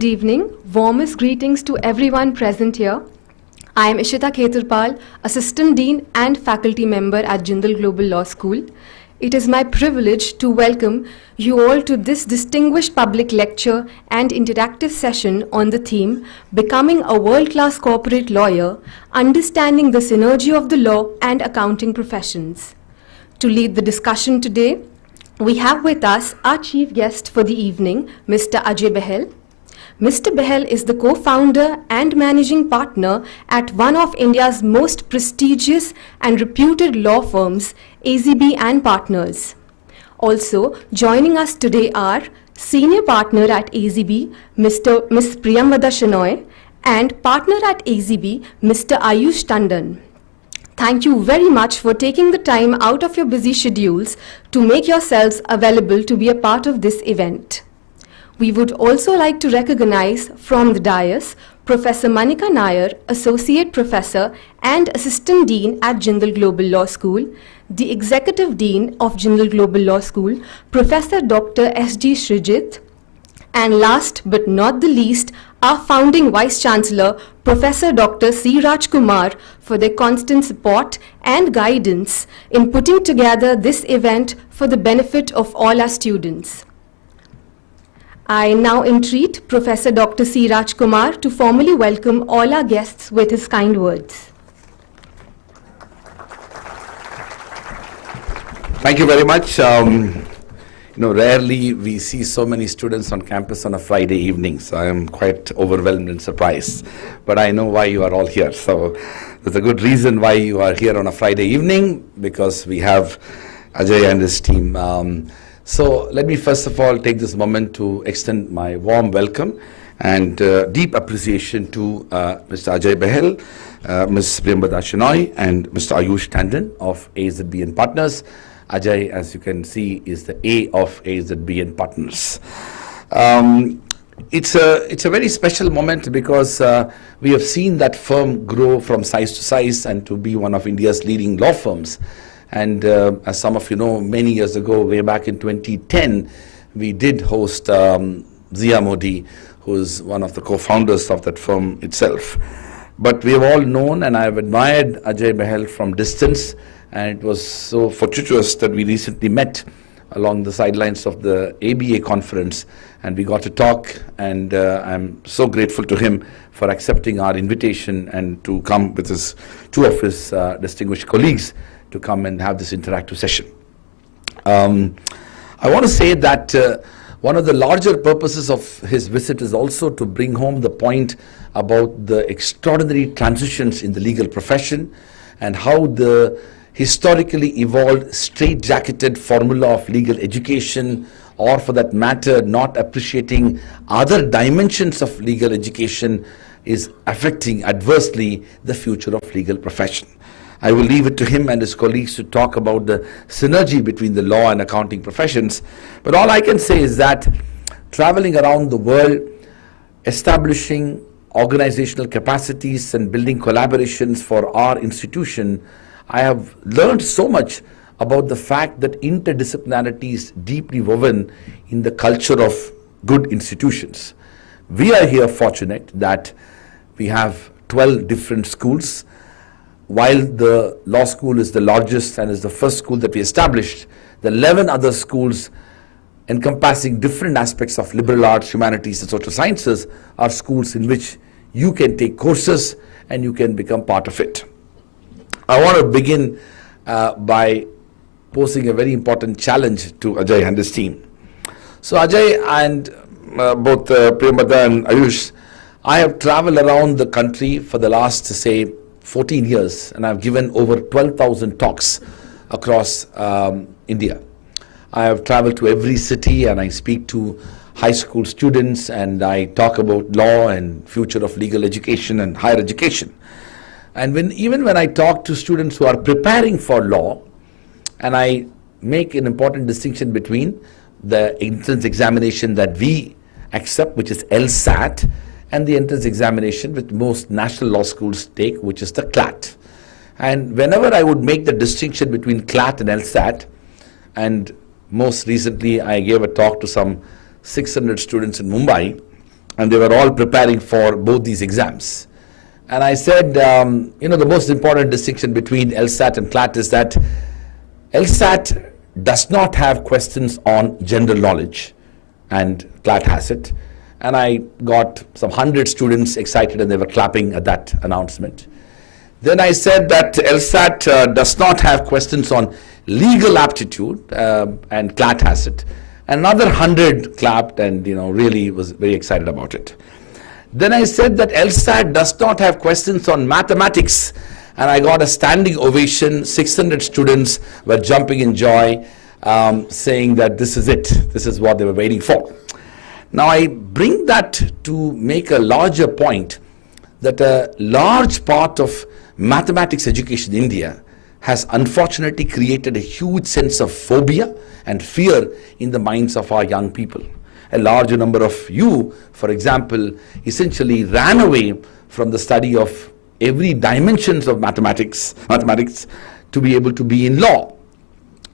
good evening. Warmest greetings to everyone present here. I am Ishita Khetarpal, Assistant Dean and Faculty Member at Jindal Global Law School. It is my privilege to welcome you all to this distinguished public lecture and interactive session on the theme, Becoming a World-Class Corporate Lawyer, Understanding the Synergy of the Law and Accounting Professions. To lead the discussion today, we have with us our chief guest for the evening, Mr. Ajay Bahel. Mr. Bahel is the co-founder and managing partner at one of India's most prestigious and reputed law firms, AZB and Partners. Also joining us today are senior partner at AZB, Ms. Priyamvada Shenoy, and partner at AZB, Mr. Ayush Tandon. Thank you very much for taking the time out of your busy schedules to make yourselves available to be a part of this event. We would also like to recognize from the dais Professor Manika Nair, Associate Professor and Assistant Dean at Jindal Global Law School, the Executive Dean of Jindal Global Law School, Professor Dr. S.G. Srijit, and last but not the least, our founding Vice Chancellor, Professor Dr. C. Raj Kumar, for their constant support and guidance in putting together this event for the benefit of all our students. I now entreat Professor Dr. C. Raj Kumar to formally welcome all our guests with his kind words. Thank you very much. Rarely we see so many students on campus on a Friday evening, so I am quite overwhelmed and surprised. But I know why you are all here. So there's a good reason why you are here on a Friday evening, because we have Ajay and his team. So let me first of all take this moment to extend my warm welcome and deep appreciation to Mr. Ajay Bahel, Ms. Priyamvada Shenoy, and Mr. Ayush Tandon of AZB and Partners. Ajay, as you can see, is the A of AZB and Partners. It's a very special moment because we have seen that firm grow from size to size and to be one of India's leading law firms. And as some of you know, many years ago, way back in 2010, we did host Zia Modi, who is one of the co-founders of that firm itself. But we have all known, and I have admired Ajay Bahel from distance, and it was so fortuitous that we recently met along the sidelines of the ABA conference, and we got to talk, and I'm so grateful to him for accepting our invitation and to come with two of his distinguished colleagues to come and have this interactive session. I want to say that one of the larger purposes of his visit is also to bring home the point about the extraordinary transitions in the legal profession and how the historically evolved straitjacketed formula of legal education, or for that matter not appreciating other dimensions of legal education, is affecting adversely the future of legal profession. I will leave it to him and his colleagues to talk about the synergy between the law and accounting professions. But all I can say is that traveling around the world, establishing organizational capacities and building collaborations for our institution, I have learned so much about the fact that interdisciplinarity is deeply woven in the culture of good institutions. We are here fortunate that we have 12 different schools. While the law school is the largest and is the first school that we established, the 11 other schools encompassing different aspects of liberal arts, humanities, and social sciences are schools in which you can take courses and you can become part of it. I want to begin by posing a very important challenge to Ajay and his team. So Ajay and both Priyamvada and Ayush, I have traveled around the country for the last, say, 14 years, and I've given over 12,000 talks across India. I have traveled to every city and I speak to high school students and I talk about law and future of legal education and higher education. And even when I talk to students who are preparing for law, and I make an important distinction between the entrance examination that we accept, which is LSAT, and the entrance examination which most national law schools take, which is the CLAT. And whenever I would make the distinction between CLAT and LSAT, and most recently I gave a talk to some 600 students in Mumbai, and they were all preparing for both these exams. And I said, the most important distinction between LSAT and CLAT is that LSAT does not have questions on general knowledge, and CLAT has it. And I got some 100 students excited, and they were clapping at that announcement. Then I said that LSAT does not have questions on legal aptitude, and CLAT has it. Another 100 clapped and really was very excited about it. Then I said that LSAT does not have questions on mathematics, and I got a standing ovation. 600 students were jumping in joy, saying that this is it. This is what they were waiting for. Now I bring that to make a larger point that a large part of mathematics education in India has unfortunately created a huge sense of phobia and fear in the minds of our young people. A larger number of you, for example, essentially ran away from the study of every dimensions of mathematics to be able to be in law.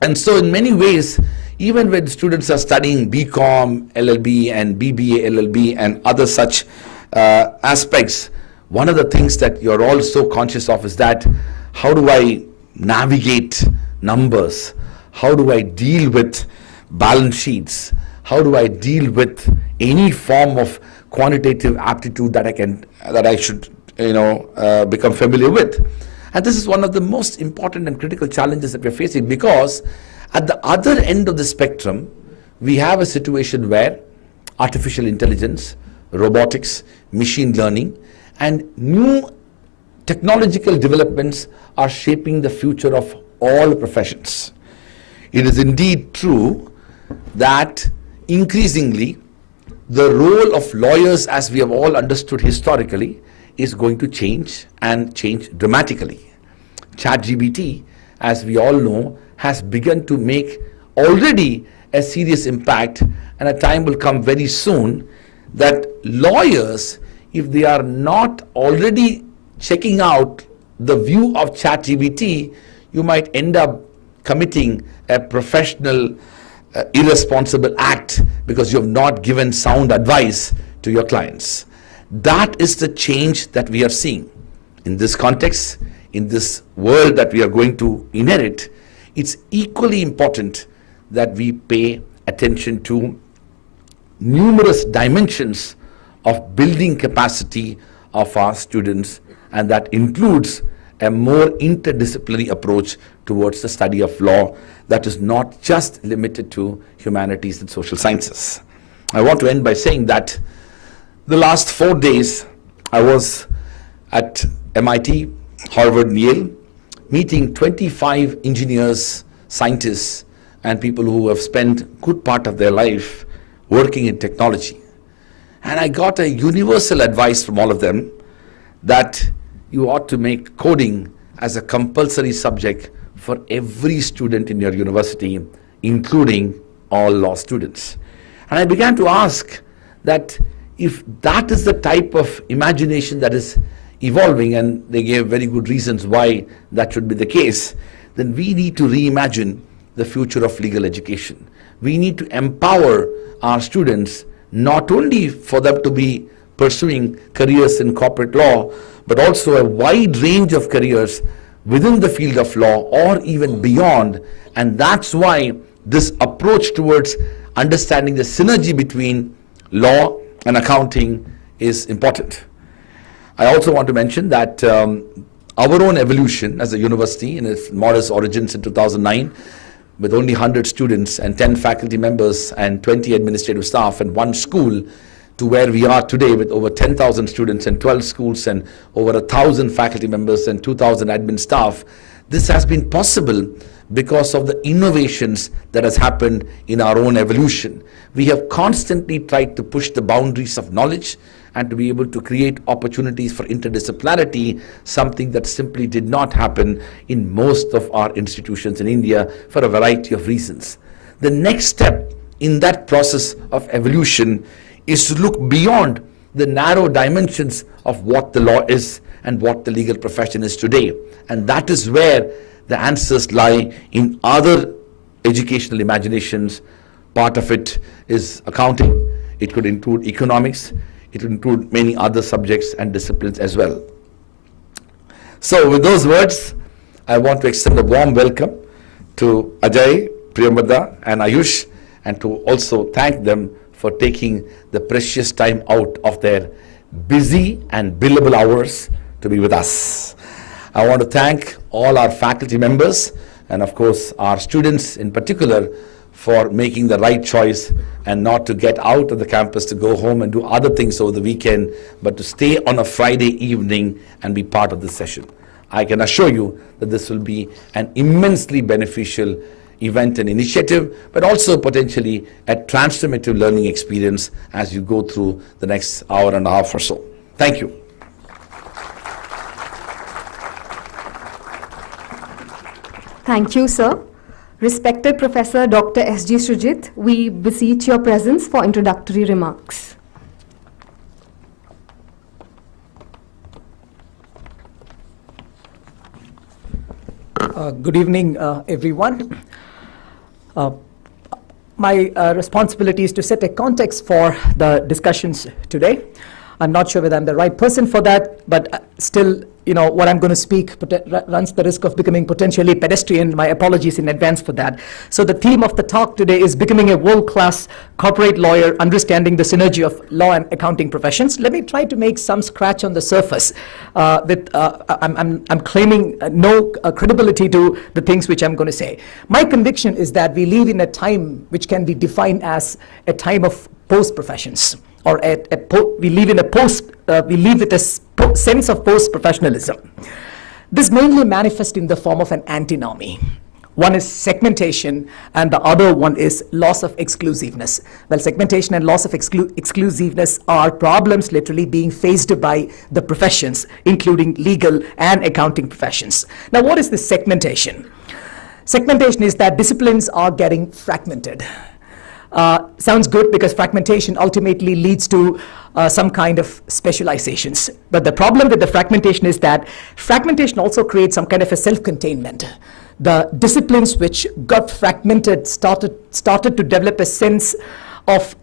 And so in many ways, even when students are studying BCom, LLB and BBA, LLB and other such aspects, one of the things that you're all so conscious of is that how do I navigate numbers? How do I deal with balance sheets? How do I deal with any form of quantitative aptitude that I should become familiar with? And this is one of the most important and critical challenges that we're facing, because at the other end of the spectrum, we have a situation where artificial intelligence, robotics, machine learning, and new technological developments are shaping the future of all professions. It is indeed true that increasingly the role of lawyers, as we have all understood historically, is going to change, and change dramatically. ChatGPT, as we all know, has begun to make already a serious impact, and a time will come very soon that lawyers, if they are not already checking out the view of ChatGPT, you might end up committing a professional irresponsible act because you have not given sound advice to your clients. That is the change that we are seeing. In this context, in this world that we are going to inherit, it's equally important that we pay attention to numerous dimensions of building capacity of our students, and that includes a more interdisciplinary approach towards the study of law that is not just limited to humanities and social sciences. I want to end by saying that the last 4 days I was at MIT, Harvard, and Yale, meeting 25 engineers, scientists, and people who have spent good part of their life working in technology. And I got a universal advice from all of them that you ought to make coding as a compulsory subject for every student in your university, including all law students. And I began to ask that if that is the type of imagination that is evolving, and they gave very good reasons why that should be the case, then we need to reimagine the future of legal education. We need to empower our students, not only for them to be pursuing careers in corporate law, but also a wide range of careers within the field of law or even beyond. And that's why this approach towards understanding the synergy between law and accounting is important. I also want to mention that our own evolution as a university in its modest origins in 2009, with only 100 students and 10 faculty members and 20 administrative staff and 1 school, to where we are today with over 10,000 students and 12 schools and over 1,000 faculty members and 2,000 admin staff. This has been possible because of the innovations that has happened in our own evolution. We have constantly tried to push the boundaries of knowledge and to be able to create opportunities for interdisciplinarity, something that simply did not happen in most of our institutions in India for a variety of reasons. The next step in that process of evolution is to look beyond the narrow dimensions of what the law is and what the legal profession is today. And that is where the answers lie in other educational imaginations. Part of it is accounting. It could include economics. it will include many other subjects and disciplines as well. So with those words, I want to extend a warm welcome to Ajay, Priyamada and Ayush, and to also thank them for taking the precious time out of their busy and billable hours to be with us. I want to thank all our faculty members and of course our students in particular for making the right choice and not to get out of the campus to go home and do other things over the weekend, but to stay on a Friday evening and be part of this session. I can assure you that this will be an immensely beneficial event and initiative, but also potentially a transformative learning experience as you go through the next hour and a half or so. Thank you. Thank you, sir. Respected Professor Dr. S.G. Srijit, we beseech your presence for introductory remarks. Good evening, everyone. My responsibility is to set a context for the discussions today. I'm not sure whether I'm the right person for that, but still, what I'm going to speak runs the risk of becoming potentially pedestrian. My apologies in advance for that. So the theme of the talk today is becoming a world-class corporate lawyer, understanding the synergy of law and accounting professions. Let me try to make some scratch on the surface. I'm claiming no credibility to the things which I'm going to say. My conviction is that we live in a time which can be defined as a time of post-professions. Or we live with a sense of post-professionalism. This mainly manifests in the form of an antinomy. One is segmentation, and the other one is loss of exclusiveness. Well, segmentation and loss of exclusiveness are problems literally being faced by the professions, including legal and accounting professions. Now, what is this segmentation? Segmentation is that disciplines are getting fragmented. Sounds good because fragmentation ultimately leads to some kind of specializations. But the problem with the fragmentation is that fragmentation also creates some kind of a self-containment. The disciplines which got fragmented started to develop a sense of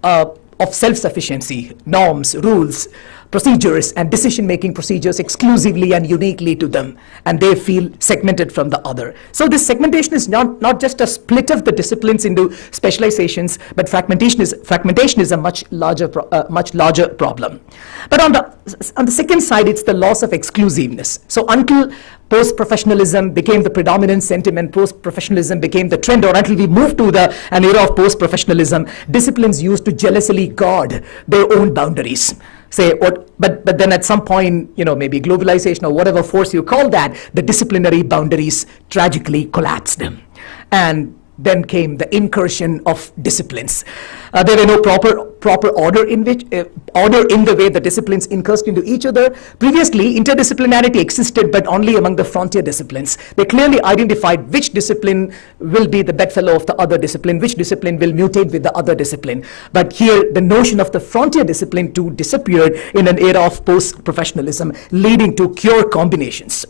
self-sufficiency, norms, rules, procedures, and decision-making procedures exclusively and uniquely to them, and they feel segmented from the other. So this segmentation is not just a split of the disciplines into specializations, but fragmentation is a much larger problem. But on the second side, it's the loss of exclusiveness. So until post-professionalism became the predominant sentiment, post-professionalism became the trend, or until we moved to an era of post-professionalism, disciplines used to jealously guard their own boundaries. But then at some point, maybe globalization or whatever force you call that, the disciplinary boundaries tragically collapsed. And then came the incursion of disciplines. There were no proper order in the way the disciplines incursed into each other. Previously, interdisciplinarity existed, but only among the frontier disciplines. They clearly identified which discipline will be the bedfellow of the other discipline, which discipline will mutate with the other discipline. But here, the notion of the frontier discipline too disappeared in an era of post-professionalism, leading to pure combinations.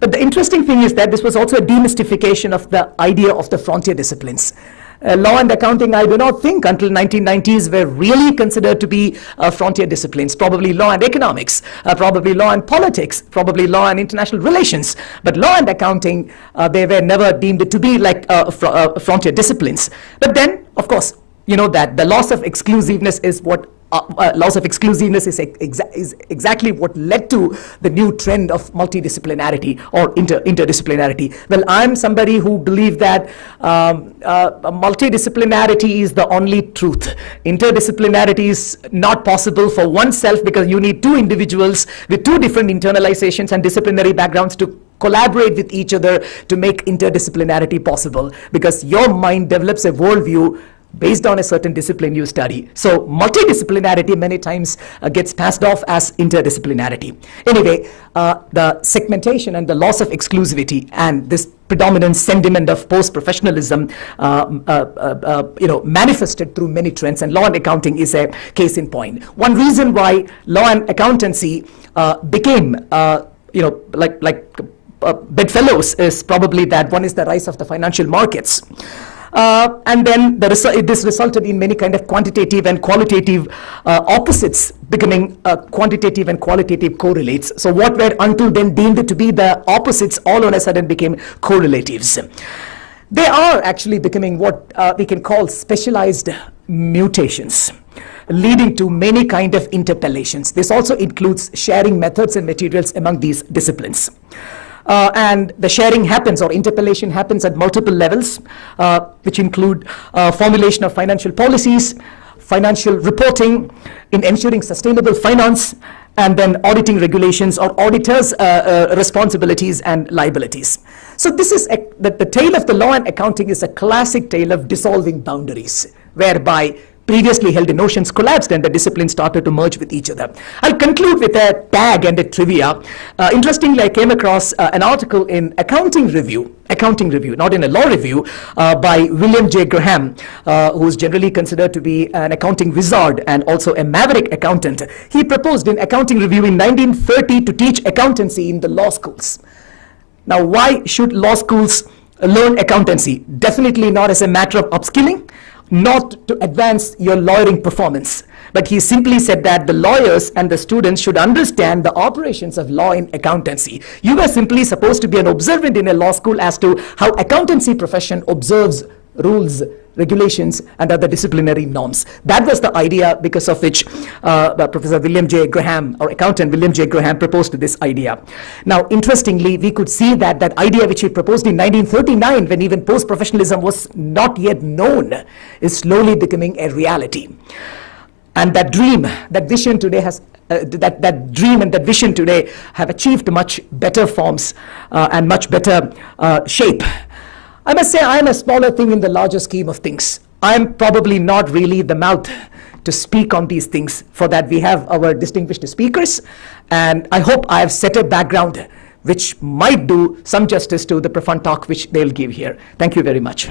But the interesting thing is that this was also a demystification of the idea of the frontier disciplines. Law and accounting, I do not think until 1990s were really considered to be frontier disciplines. Probably law and economics, probably law and politics, probably law and international relations. But law and accounting, they were never deemed to be like frontier disciplines. But then, of course, that the loss of exclusiveness is what is exactly what led to the new trend of multidisciplinarity or interdisciplinarity. Well, I'm somebody who believes that multidisciplinarity is the only truth. Interdisciplinarity is not possible for oneself because you need two individuals with two different internalizations and disciplinary backgrounds to collaborate with each other to make interdisciplinarity possible, because your mind develops a worldview based on a certain discipline you study. So multidisciplinarity many times gets passed off as interdisciplinarity. Anyway, the segmentation and the loss of exclusivity and this predominant sentiment of post-professionalism manifested through many trends, and law and accounting is a case in point. One reason why law and accountancy became bedfellows is probably that one is the rise of the financial markets. And then this resulted in many kind of quantitative and qualitative opposites becoming quantitative and qualitative correlates. So what were until then deemed to be the opposites all on a sudden became correlatives. They are actually becoming what we can call specialized mutations, leading to many kind of interpellations. This also includes sharing methods and materials among these disciplines. And the sharing happens, or interpellation happens, at multiple levels, which include formulation of financial policies, financial reporting, in ensuring sustainable finance, and then auditing regulations or auditors' responsibilities and liabilities. So this is the tale of the law and accounting is a classic tale of dissolving boundaries, whereby previously held notions collapsed and the disciplines started to merge with each other. I'll conclude with a tag and a trivia. Interestingly, I came across an article in Accounting Review, not in a law review, by William J. Graham, who is generally considered to be an accounting wizard and also a maverick accountant. He proposed in Accounting Review in 1930 to teach accountancy in the law schools. Now, why should law schools learn accountancy? Definitely not as a matter of upskilling, not to advance your lawyering performance. But he simply said that the lawyers and the students should understand the operations of law in accountancy. You were simply supposed to be an observant in a law school as to how accountancy profession observes rules, regulations, and other disciplinary norms. That was the idea because of which Professor William J. Graham, or accountant William J. Graham, proposed this idea. Now, interestingly, we could see that that idea which he proposed in 1939, when even post-professionalism was not yet known, is slowly becoming a reality. And that dream, that vision today has that dream and that vision today have achieved much better forms and much better shape. I must say I am a smaller thing in the larger scheme of things. I am probably not really the mouth to speak on these things. For that we have our distinguished speakers, and I hope I have set a background which might do some justice to the profound talk which they'll give here. Thank you very much.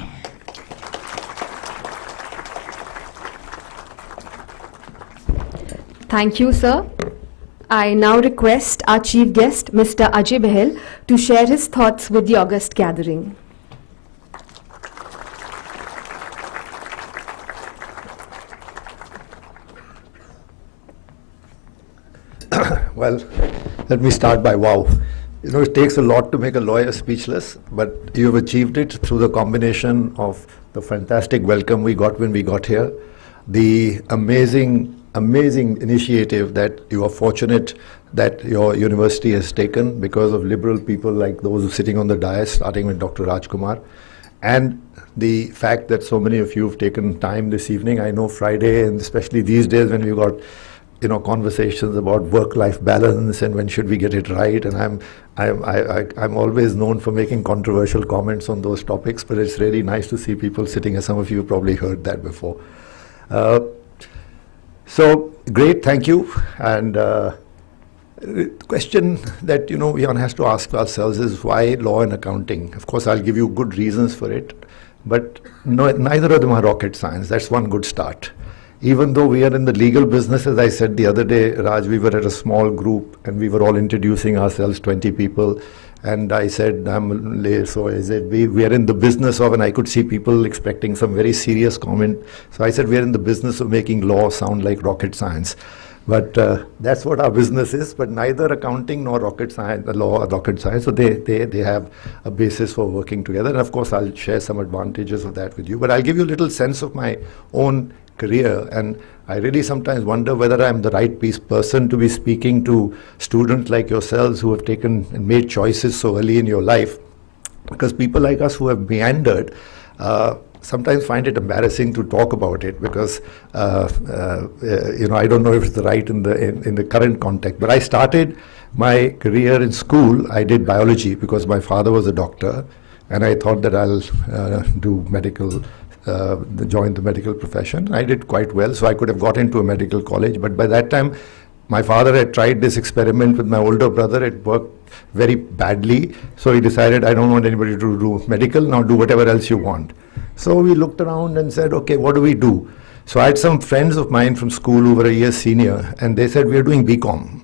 Thank you, sir. I now request our chief guest, Mr. Ajay Bahel, to share his thoughts with the august gathering. Well, let me start by wow. You know, it takes a lot to make a lawyer speechless, but you have achieved it through the combination of the fantastic welcome we got when we got here, the amazing initiative that you are fortunate that your university has taken because of liberal people like those who are sitting on the dais, starting with Dr. Rajkumar, and the fact that so many of you have taken time this evening. I know Friday, and especially these days when we've got conversations about work-life balance and when should we get it right, and I'm always known for making controversial comments on those topics, but it's really nice to see people sitting, as some of you probably heard that before. So great, thank you. And the question that one has to ask ourselves is why law and accounting? Of course, I'll give you good reasons for it, but neither of them are rocket science. That's one good start. Even though we are in the legal business, as I said the other day, Raj, we were at a small group and we were all introducing ourselves, 20 people. And I said, so I said, we are in the business of, and I could see people expecting some very serious comment. So I said, we are in the business of making law sound like rocket science. But that's what our business is, but neither accounting nor rocket science, law or rocket science, so they have a basis for working together. And of course, I'll share some advantages of that with you. But I'll give you a little sense of my own career, and I really sometimes wonder whether I'm the right person to be speaking to students like yourselves who have taken and made choices so early in your life, because people like us who have meandered sometimes find it embarrassing to talk about it, because I don't know if it's the right in the current context. But I started my career in school. I did biology because my father was a doctor, and I thought that I'll do medical. Joined the medical profession. I did quite well, so I could have got into a medical college, but by that time my father had tried this experiment with my older brother. It worked very badly, so he decided, I don't want anybody to do medical, now do whatever else you want. So we looked around and said, okay, what do we do? So I had some friends of mine from school who were a year senior, and they said, we are doing BCom.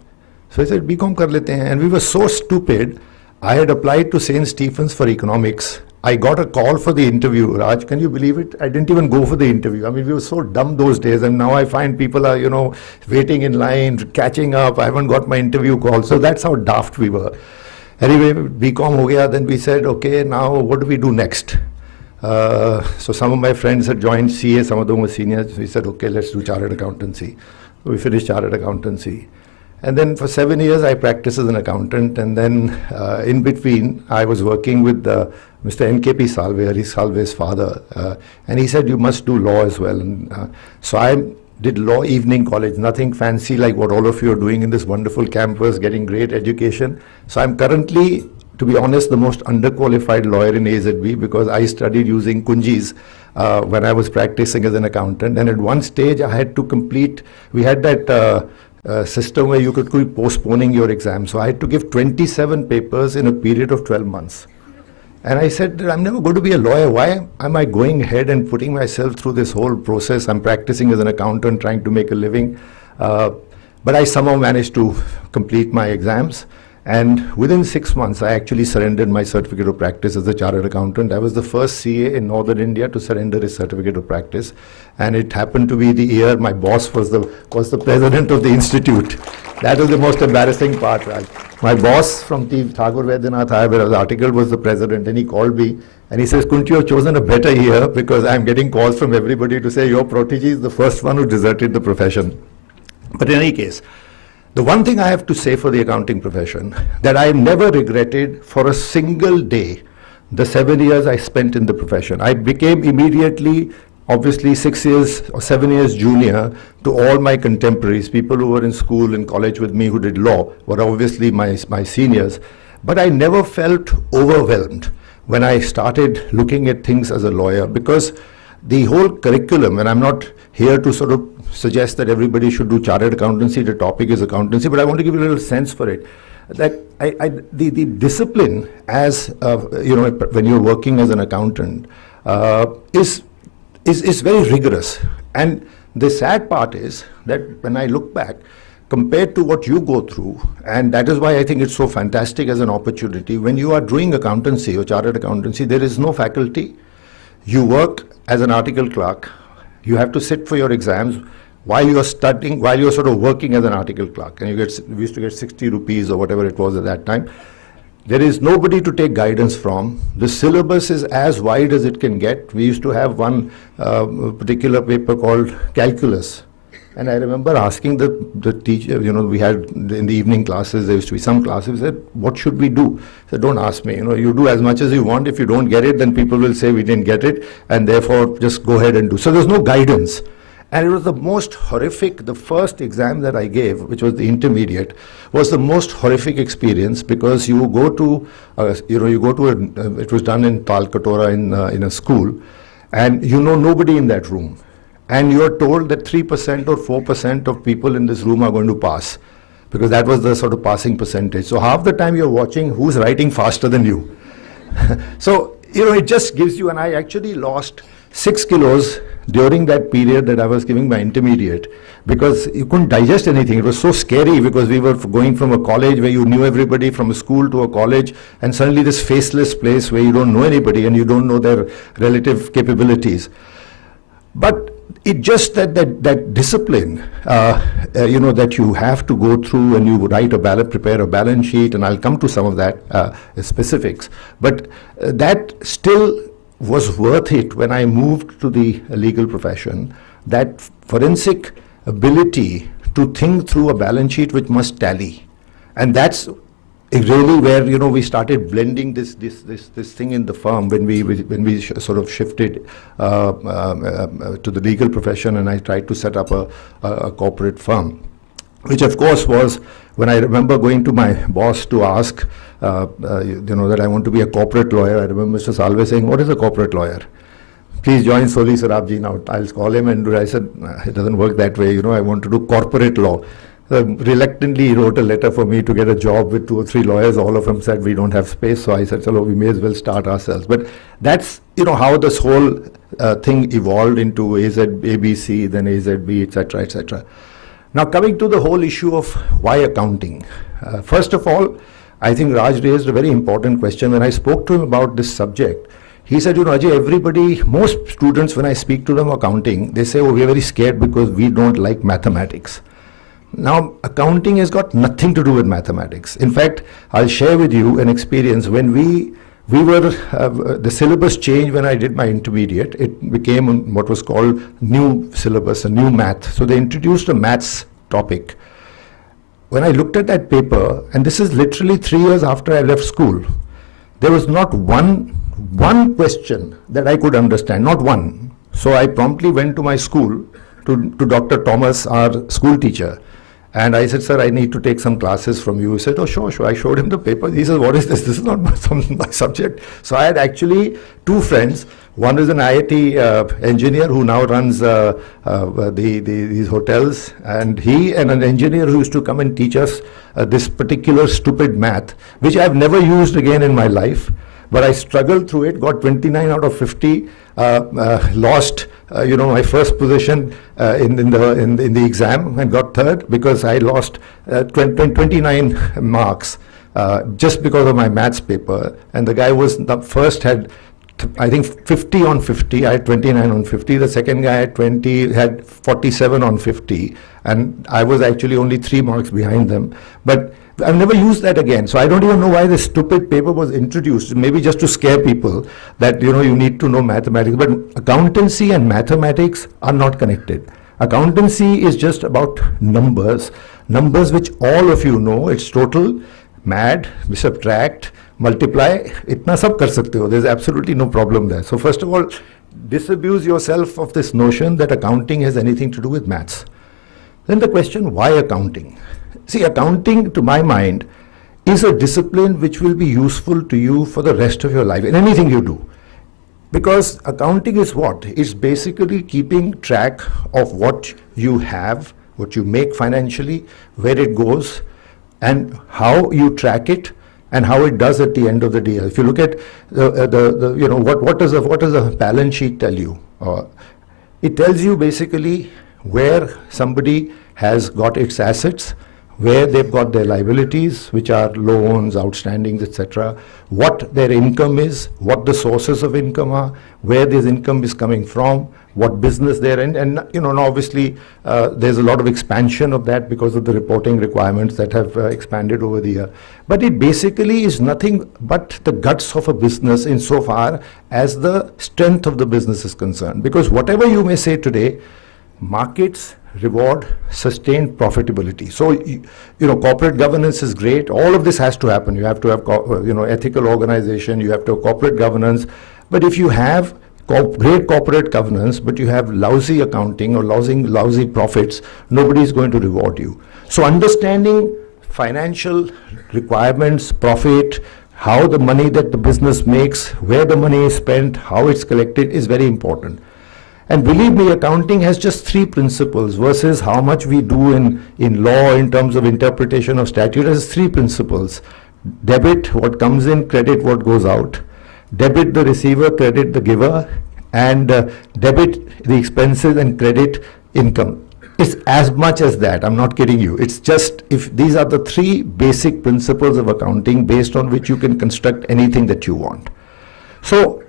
So I said, BCom kar lete hain. And we were so stupid. I had applied to St. Stephen's for economics, I got a call for the interview. Raj, can you believe it? I didn't even go for the interview. I mean, we were so dumb those days, and now I find people are, waiting in line, catching up. I haven't got my interview call. So that's how daft we were. Anyway, BCom ho gaya, then we said, okay, now what do we do next? So some of my friends had joined CA, some of them were seniors. We said, okay, let's do chartered accountancy. So we finished chartered accountancy. And then for 7 years, I practiced as an accountant. And then in between, I was working with Mr. NKP Salve, Harish Salve's father. And he said, you must do law as well. And so I did law evening college, nothing fancy like what all of you are doing in this wonderful campus, getting great education. So I'm currently, to be honest, the most underqualified lawyer in AZB because I studied using Kunjis when I was practicing as an accountant. And at one stage, I had to complete, we had that system where you could keep postponing your exam. So I had to give 27 papers in a period of 12 months. And I said, I'm never going to be a lawyer. Why am I going ahead and putting myself through this whole process? I'm practicing as an accountant, trying to make a living. But I somehow managed to complete my exams. And within 6 months, I actually surrendered my certificate of practice as a chartered accountant. I was the first CA in Northern India to surrender his certificate of practice. And it happened to be the year my boss was the president of the institute. That was the most embarrassing part, Raj. My boss from the Thakur Vaidyanath Ayurveda article was the president, and he called me and he says, couldn't you have chosen a better year? Because I'm getting calls from everybody to say your protege is the first one who deserted the profession. But in any case, the one thing I have to say for the accounting profession, that I never regretted for a single day the 7 years I spent in the profession. I became immediately, obviously 6 years or 7 years junior to all my contemporaries. People who were in school and college with me who did law were obviously my seniors. But I never felt overwhelmed when I started looking at things as a lawyer, because the whole curriculum, and I'm not here to sort of suggest that everybody should do chartered accountancy, the topic is accountancy, but I want to give you a little sense for it. That the discipline as, when you're working as an accountant is very rigorous. And the sad part is that when I look back, compared to what you go through, and that is why I think it's so fantastic as an opportunity, when you are doing accountancy or chartered accountancy, there is no faculty. You work as an article clerk. You have to sit for your exams while you're studying, while you're sort of working as an article clerk. And we used to get 60 rupees or whatever it was at that time. There is nobody to take guidance from. The syllabus is as wide as it can get. We used to have one particular paper called calculus. And I remember asking the teacher, we had in the evening classes, there used to be some classes, said, what should we do? I said, don't ask me, you do as much as you want. If you don't get it, then people will say we didn't get it, and therefore just go ahead and do. So there's no guidance. And it was the most horrific, the first exam that I gave, which was the intermediate, was the most horrific experience, because you go to, it was done in Talkatora in a school, and nobody in that room. And you're told that 3% or 4% of people in this room are going to pass, because that was the sort of passing percentage. So half the time you're watching who's writing faster than you. So, it just gives you, and I actually lost 6 kilos during that period that I was giving my intermediate, because you couldn't digest anything. It was so scary, because we were going from a college where you knew everybody, from a school to a college, and suddenly this faceless place where you don't know anybody and you don't know their relative capabilities. But it just that discipline, that you have to go through, and you prepare a balance sheet, and I'll come to some of that specifics. But that still was worth it when I moved to the legal profession. That forensic ability to think through a balance sheet which must tally, and that's really where we started blending this thing in the firm when we sort of shifted to the legal profession, and I tried to set up a corporate firm, which of course was when I remember going to my boss to ask that I want to be a corporate lawyer. I remember Mr. Salve saying, "What is a corporate lawyer? Please join Soli Sarabji." Now I'll call him, and I said, "It doesn't work that way. I want to do corporate law." Reluctantly, he wrote a letter for me to get a job with 2 or 3 lawyers. All of them said, we don't have space. So I said, "Chalo, we may as well start ourselves." But that's, how this whole thing evolved into ABC, then AZB, etc., etc. Now, coming to the whole issue of why accounting. First of all, I think Raj raised a very important question. When I spoke to him about this subject, He said, Ajay, everybody, most students, when I speak to them accounting, they say, oh, we are very scared because we don't like mathematics. Now, accounting has got nothing to do with mathematics. In fact, I'll share with you an experience when we were, the syllabus changed when I did my intermediate. It became what was called new syllabus, a new math. So they introduced a maths topic. When I looked at that paper, and this is literally 3 years after I left school, there was not one question that I could understand, not one. So I promptly went to my school, to Dr. Thomas, our school teacher, and I said, sir, I need to take some classes from you. He said, oh, sure. I showed him the paper. He said, what is this? This is not my subject. So I had actually two friends. One is an IIT engineer who now runs these hotels, and he and an engineer who used to come and teach us this particular stupid math, which I've never used again in my life. But I struggled through it, got 29 out of 50, lost my first position in the exam and got third because I lost 29 marks just because of my maths paper. And the guy was the first had I think 50 on 50. I had 29 on 50. The second guy had 47 on 50, and I was actually only 3 marks behind them. But I've never used that again. So I don't even know why this stupid paper was introduced. Maybe just to scare people that you need to know mathematics. But accountancy and mathematics are not connected. Accountancy is just about numbers which all of you know. It's total, mad, we subtract, multiply, itna sab kar sakte ho. There's absolutely no problem there. So first of all, disabuse yourself of this notion that accounting has anything to do with maths. Then the question, why accounting? See, accounting, to my mind, is a discipline which will be useful to you for the rest of your life in anything you do. Because accounting is what? It's basically keeping track of what you have, what you make financially, where it goes, and how you track it, and how it does at the end of the day. If you look at what does a balance sheet tell you? It tells you basically where somebody has got its assets, where they've got their liabilities, which are loans, outstandings, etc., what their income is, what the sources of income are, where this income is coming from, what business they're in, and now obviously there's a lot of expansion of that because of the reporting requirements that have expanded over the year. But it basically is nothing but the guts of a business insofar as the strength of the business is concerned. Because whatever you may say today, markets reward sustained profitability. So corporate governance is great. All of this has to happen. You have to have ethical organization, you have to have corporate governance. But if you have great corporate governance, but you have lousy accounting or lousy profits, nobody is going to reward you. So understanding financial requirements, profit, how the money that the business makes, where the money is spent, how it's collected is very important. And believe me, accounting has just 3 principles versus how much we do in law in terms of interpretation of statute. It has 3 principles. Debit what comes in, credit what goes out. Debit the receiver, credit the giver, and debit the expenses and credit income. It's as much as that. I'm not kidding you. It's just, if these are the 3 basic principles of accounting based on which you can construct anything that you want. So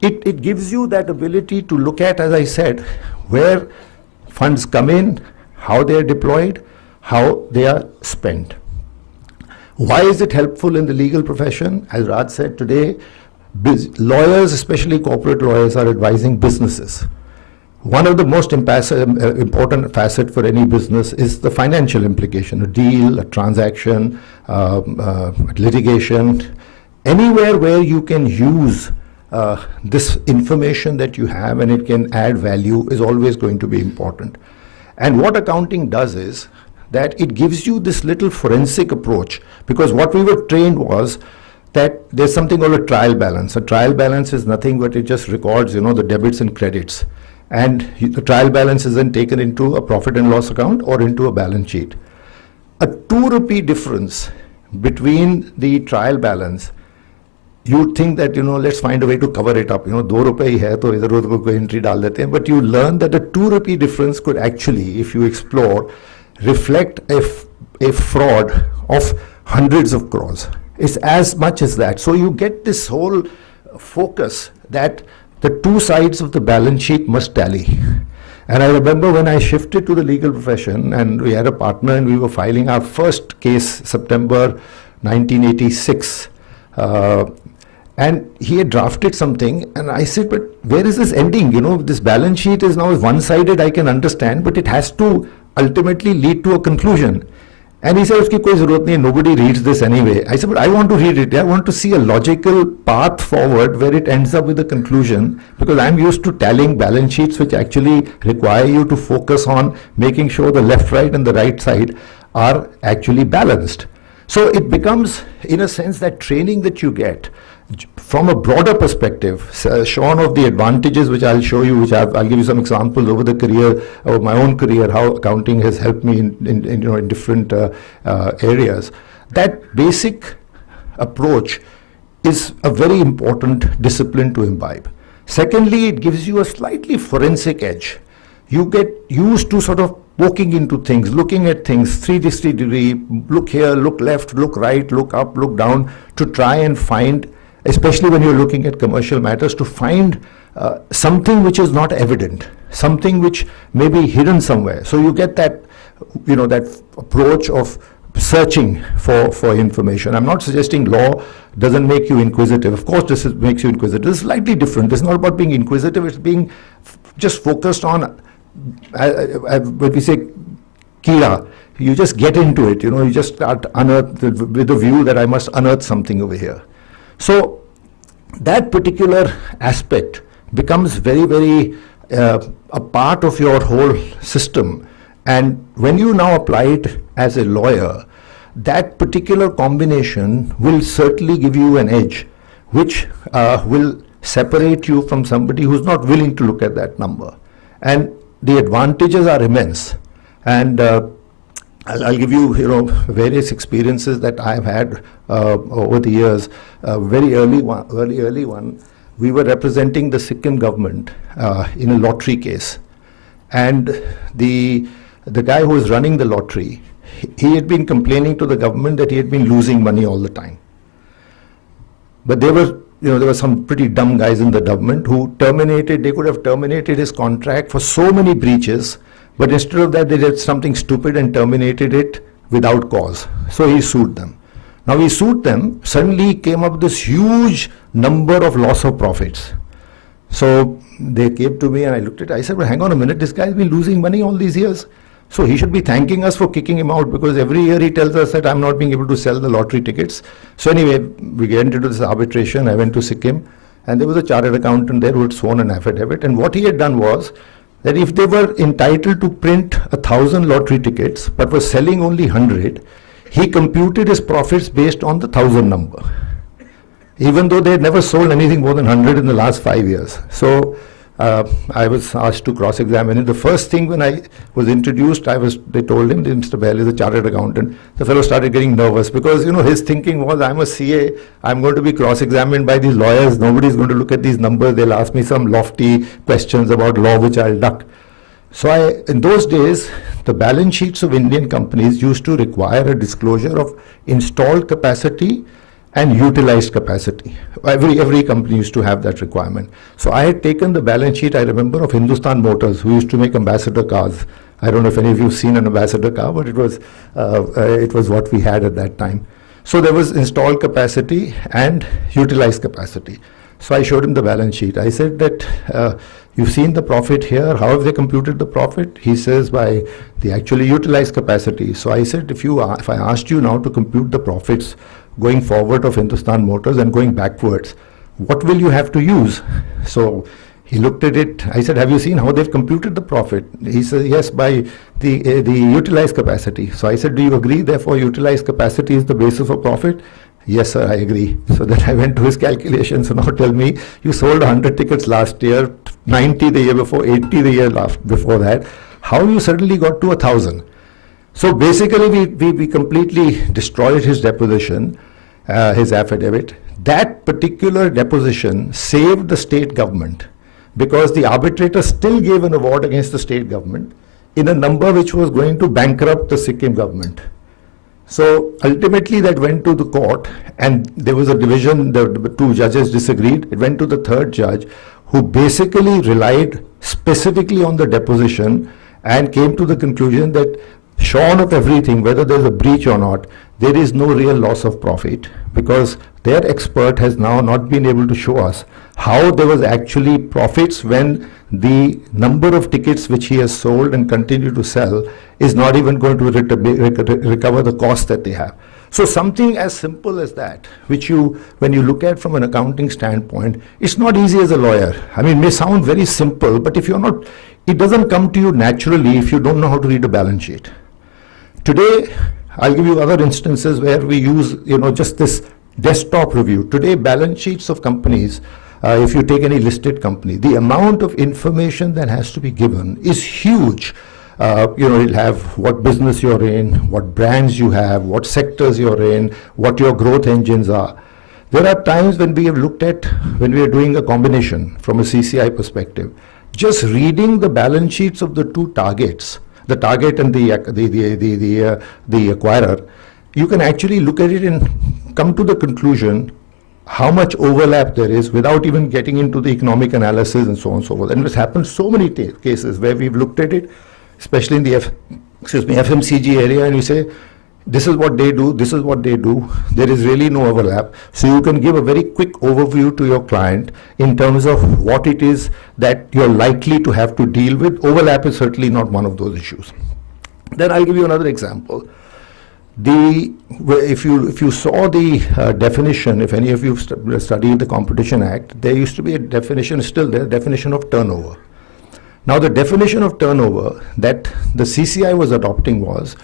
it gives you that ability to look at, as I said, where funds come in, how they are deployed, how they are spent. Why is it helpful in the legal profession? As Raj said today, lawyers, especially corporate lawyers, are advising businesses. One of the most important facets for any business is the financial implication, a deal, a transaction, litigation. Anywhere where you can use this information that you have and it can add value is always going to be important. And what accounting does is that it gives you this little forensic approach, because what we were trained was that there's something called a trial balance. A trial balance is nothing but it just records, the debits and credits. And the trial balance is then taken into a profit and loss account or into a balance sheet. A 2 rupee difference between the trial balance, you think that, let's find a way to cover it up. 2 rupee hai, to idhar udhar koi entry dal dete hain. But you learn that the 2 rupee difference could actually, if you explore, reflect a fraud of hundreds of crores. It's as much as that. So you get this whole focus that the two sides of the balance sheet must tally. And I remember when I shifted to the legal profession and we had a partner and we were filing our first case September 1986. And he had drafted something and I said, but where is this ending? You know, this balance sheet is now one-sided, I can understand, but it has to ultimately lead to a conclusion. And he said, uski koi zarurat nahi, nobody reads this anyway. I said, but I want to read it. I want to see a logical path forward where it ends up with a conclusion, because I'm used to tallying balance sheets which actually require you to focus on making sure the left, right and the right side are actually balanced. So it becomes, in a sense, that training that you get from a broader perspective, Sean, of the advantages which I'll show you, which I'll give you some examples over the career, over my own career, how accounting has helped me in different areas. That basic approach is a very important discipline to imbibe. Secondly, it gives you a slightly forensic edge. You get used to sort of poking into things, looking at things 360 degree, look here, look left, look right, look up, look down, to try and find, especially when you're looking at commercial matters, to find something which is not evident, something which may be hidden somewhere. So you get that, you know, that approach of searching for information. I'm not suggesting law doesn't make you inquisitive. Of course, this makes you inquisitive. It's slightly different. It's not about being inquisitive. It's being just focused on, when we say kira, you just get into it. You know, you just start unearth with the view that I must unearth something over here. So that particular aspect becomes very, very a part of your whole system. And when you now apply it as a lawyer, that particular combination will certainly give you an edge, which will separate you from somebody who's not willing to look at that number. And the advantages are immense. And I'll give you, various experiences that I've had over the years. Very early one, we were representing the Sikkim government in a lottery case. And the guy who was running the lottery, he had been complaining to the government that he had been losing money all the time. But there were some pretty dumb guys in the government who they could have terminated his contract for so many breaches, but instead of that, they did something stupid and terminated it without cause. So he sued them. Now he sued them, suddenly came up with this huge number of loss of profits. So they came to me and I looked at it, I said, well, hang on a minute, this guy's been losing money all these years. So he should be thanking us for kicking him out, because every year he tells us that I'm not being able to sell the lottery tickets. So anyway, we get into this arbitration. I went to Sikkim and there was a chartered accountant there who had sworn an affidavit. And what he had done was that if they were entitled to print 1,000 lottery tickets but were selling only 100, he computed his profits based on the 1,000 number, even though they had never sold anything more than 100 in the last 5 years. So I was asked to cross-examine him. The first thing when I was introduced, they told him, Mr. Bahl is a chartered accountant. The fellow started getting nervous because, his thinking was, I'm a CA, I'm going to be cross-examined by these lawyers, nobody's going to look at these numbers, they'll ask me some lofty questions about law which I'll duck. So in those days, the balance sheets of Indian companies used to require a disclosure of installed capacity and utilized capacity. Every company used to have that requirement. So I had taken the balance sheet, I remember, of Hindustan Motors, who used to make ambassador cars. I don't know if any of you have seen an ambassador car, but it was what we had at that time. So there was installed capacity and utilized capacity. So I showed him the balance sheet. I said that, you've seen the profit here, how have they computed the profit? He says by the actually utilized capacity. So I said, if I asked you now to compute the profits going forward of Hindustan Motors and going backwards, what will you have to use? So he looked at it. I said, have you seen how they've computed the profit? He said, yes, by the utilized capacity. So I said, do you agree, therefore utilized capacity is the basis of profit? Yes, sir, I agree. So then I went to his calculations. So now tell me, you sold 100 tickets last year, 90 the year before, 80 the year before that. How you suddenly got to 1,000? So basically, we completely destroyed his deposition, his affidavit. That particular deposition saved the state government, because the arbitrator still gave an award against the state government in a number which was going to bankrupt the Sikkim government. So ultimately that went to the court, and there was a division, the two judges disagreed. It went to the third judge, who basically relied specifically on the deposition and came to the conclusion that shorn of everything, whether there's a breach or not, there is no real loss of profit, because their expert has now not been able to show us how there was actually profits when the number of tickets which he has sold and continue to sell is not even going to recover the cost that they have. So something as simple as that, which when you look at from an accounting standpoint, it's not easy as a lawyer. I mean, it may sound very simple, but if you're not, it doesn't come to you naturally if you don't know how to read a balance sheet. Today, I'll give you other instances where we use, just this desktop review. Today, balance sheets of companies, if you take any listed company, the amount of information that has to be given is huge. It'll have what business you're in, what brands you have, what sectors you're in, what your growth engines are. There are times when we have looked at, when we are doing a combination from a CCI perspective, just reading the balance sheets of the two targets, the target and the acquirer, you can actually look at it and come to the conclusion how much overlap there is without even getting into the economic analysis and so on and so forth. And this happens so many cases where we've looked at it, especially in the FMCG area, and you say, this is what they do, this is what they do. There is really no overlap. So you can give a very quick overview to your client in terms of what it is that you're likely to have to deal with. Overlap is certainly not one of those issues. Then I'll give you another example. If you saw the definition, if any of you studied the Competition Act, there used to be a definition, still there, definition of turnover. Now the definition of turnover that the CCI was adopting was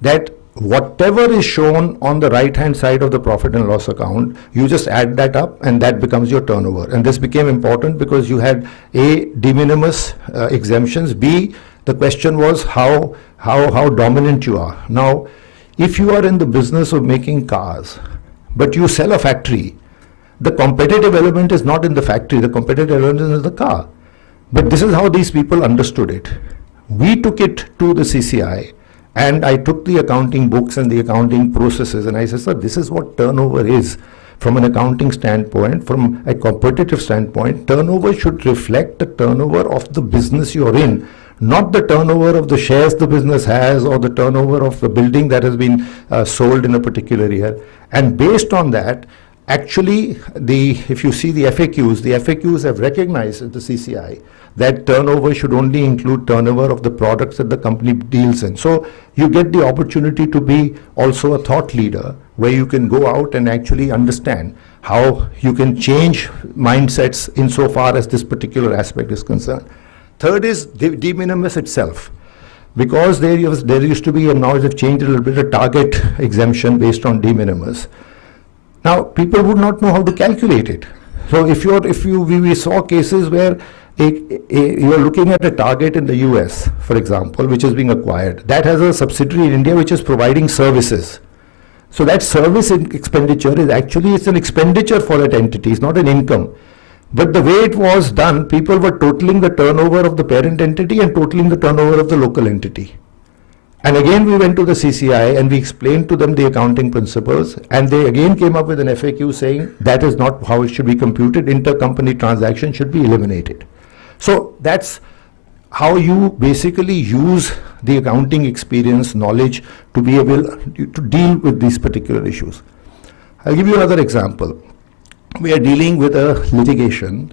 that whatever is shown on the right hand side of the profit and loss account, you just add that up and that becomes your turnover. And this became important because you had A, de minimis exemptions, B, the question was how dominant you are. Now, if you are in the business of making cars, but you sell a factory, the competitive element is not in the factory, the competitive element is in the car. But this is how these people understood it. We took it to the CCI, and I took the accounting books and the accounting processes, and I said, sir, this is what turnover is. From an accounting standpoint, from a competitive standpoint, turnover should reflect the turnover of the business you're in, not the turnover of the shares the business has or the turnover of the building that has been sold in a particular year. And based on that, actually, if you see the FAQs have recognized at the CCI that turnover should only include turnover of the products that the company deals in. So you get the opportunity to be also a thought leader where you can go out and actually understand how you can change mindsets insofar as this particular aspect is concerned. Third is de minimis itself. Because there used to be, and now they've changed a little bit, a target exemption based on de minimis. Now, people would not know how to calculate it. So we saw cases where you're looking at a target in the US, for example, which is being acquired. That has a subsidiary in India which is providing services. So that service expenditure is actually, it's an expenditure for that entity, it's not an income. But the way it was done, people were totaling the turnover of the parent entity and totaling the turnover of the local entity. And again, we went to the CCI and we explained to them the accounting principles, and they again came up with an FAQ saying that is not how it should be computed. Intercompany transaction should be eliminated. So that's how you basically use the accounting experience, knowledge to be able to deal with these particular issues. I'll give you another example. We are dealing with a litigation,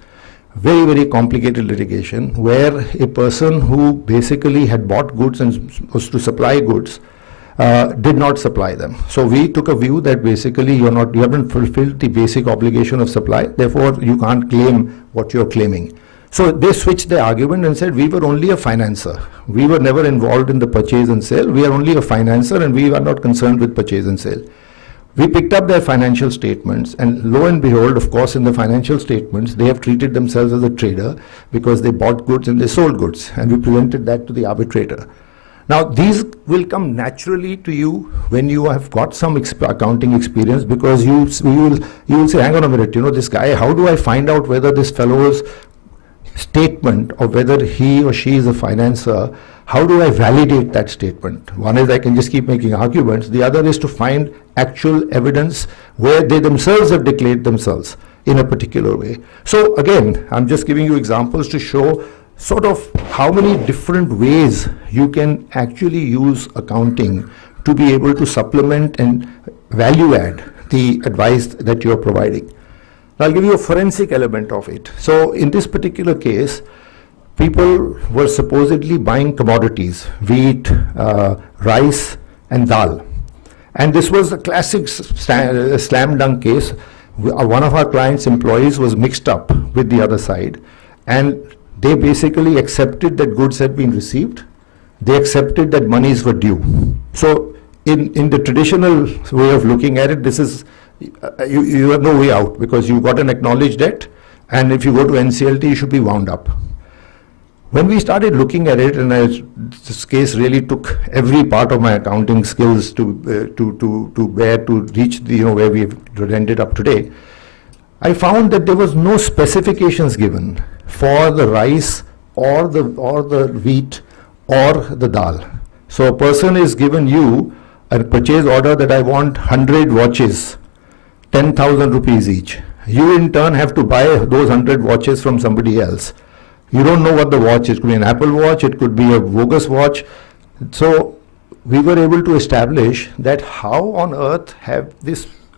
very, very complicated litigation, where a person who basically had bought goods and was to supply goods did not supply them. So we took a view that basically you haven't fulfilled the basic obligation of supply, therefore you can't claim what you're claiming. So they switched the argument and said we were only a financer. We were never involved in the purchase and sale. We are only a financer and we are not concerned with purchase and sale. We picked up their financial statements, and lo and behold, of course, in the financial statements, they have treated themselves as a trader because they bought goods and they sold goods, and we presented that to the arbitrator. Now, these will come naturally to you when you have got some accounting experience, because you will say, hang on a minute, this guy, how do I find out whether this fellow's statement or whether he or she is a financer, how do I validate that statement? One is I can just keep making arguments. The other is to find actual evidence where they themselves have declared themselves in a particular way. So again, I'm just giving you examples to show sort of how many different ways you can actually use accounting to be able to supplement and value add the advice that you're providing. I'll give you a forensic element of it. So in this particular case, people were supposedly buying commodities, wheat, rice, and dal. And this was a classic slam dunk case. One of our clients' employees was mixed up with the other side, and they basically accepted that goods had been received. They accepted that monies were due. So in the traditional way of looking at it, this is, you have no way out, because you've got an acknowledged debt, and if you go to NCLT, you should be wound up. When we started looking at it, and this case really took every part of my accounting skills to bear to reach the, where we've ended up today, I found that there was no specifications given for the rice or the wheat or the dal. So a person is given you a purchase order that I want 100 watches, 10,000 rupees each. You in turn have to buy those 100 watches from somebody else. You don't know what the watch is. It could be an Apple Watch, it could be a Vogus watch. So we were able to establish that how on earth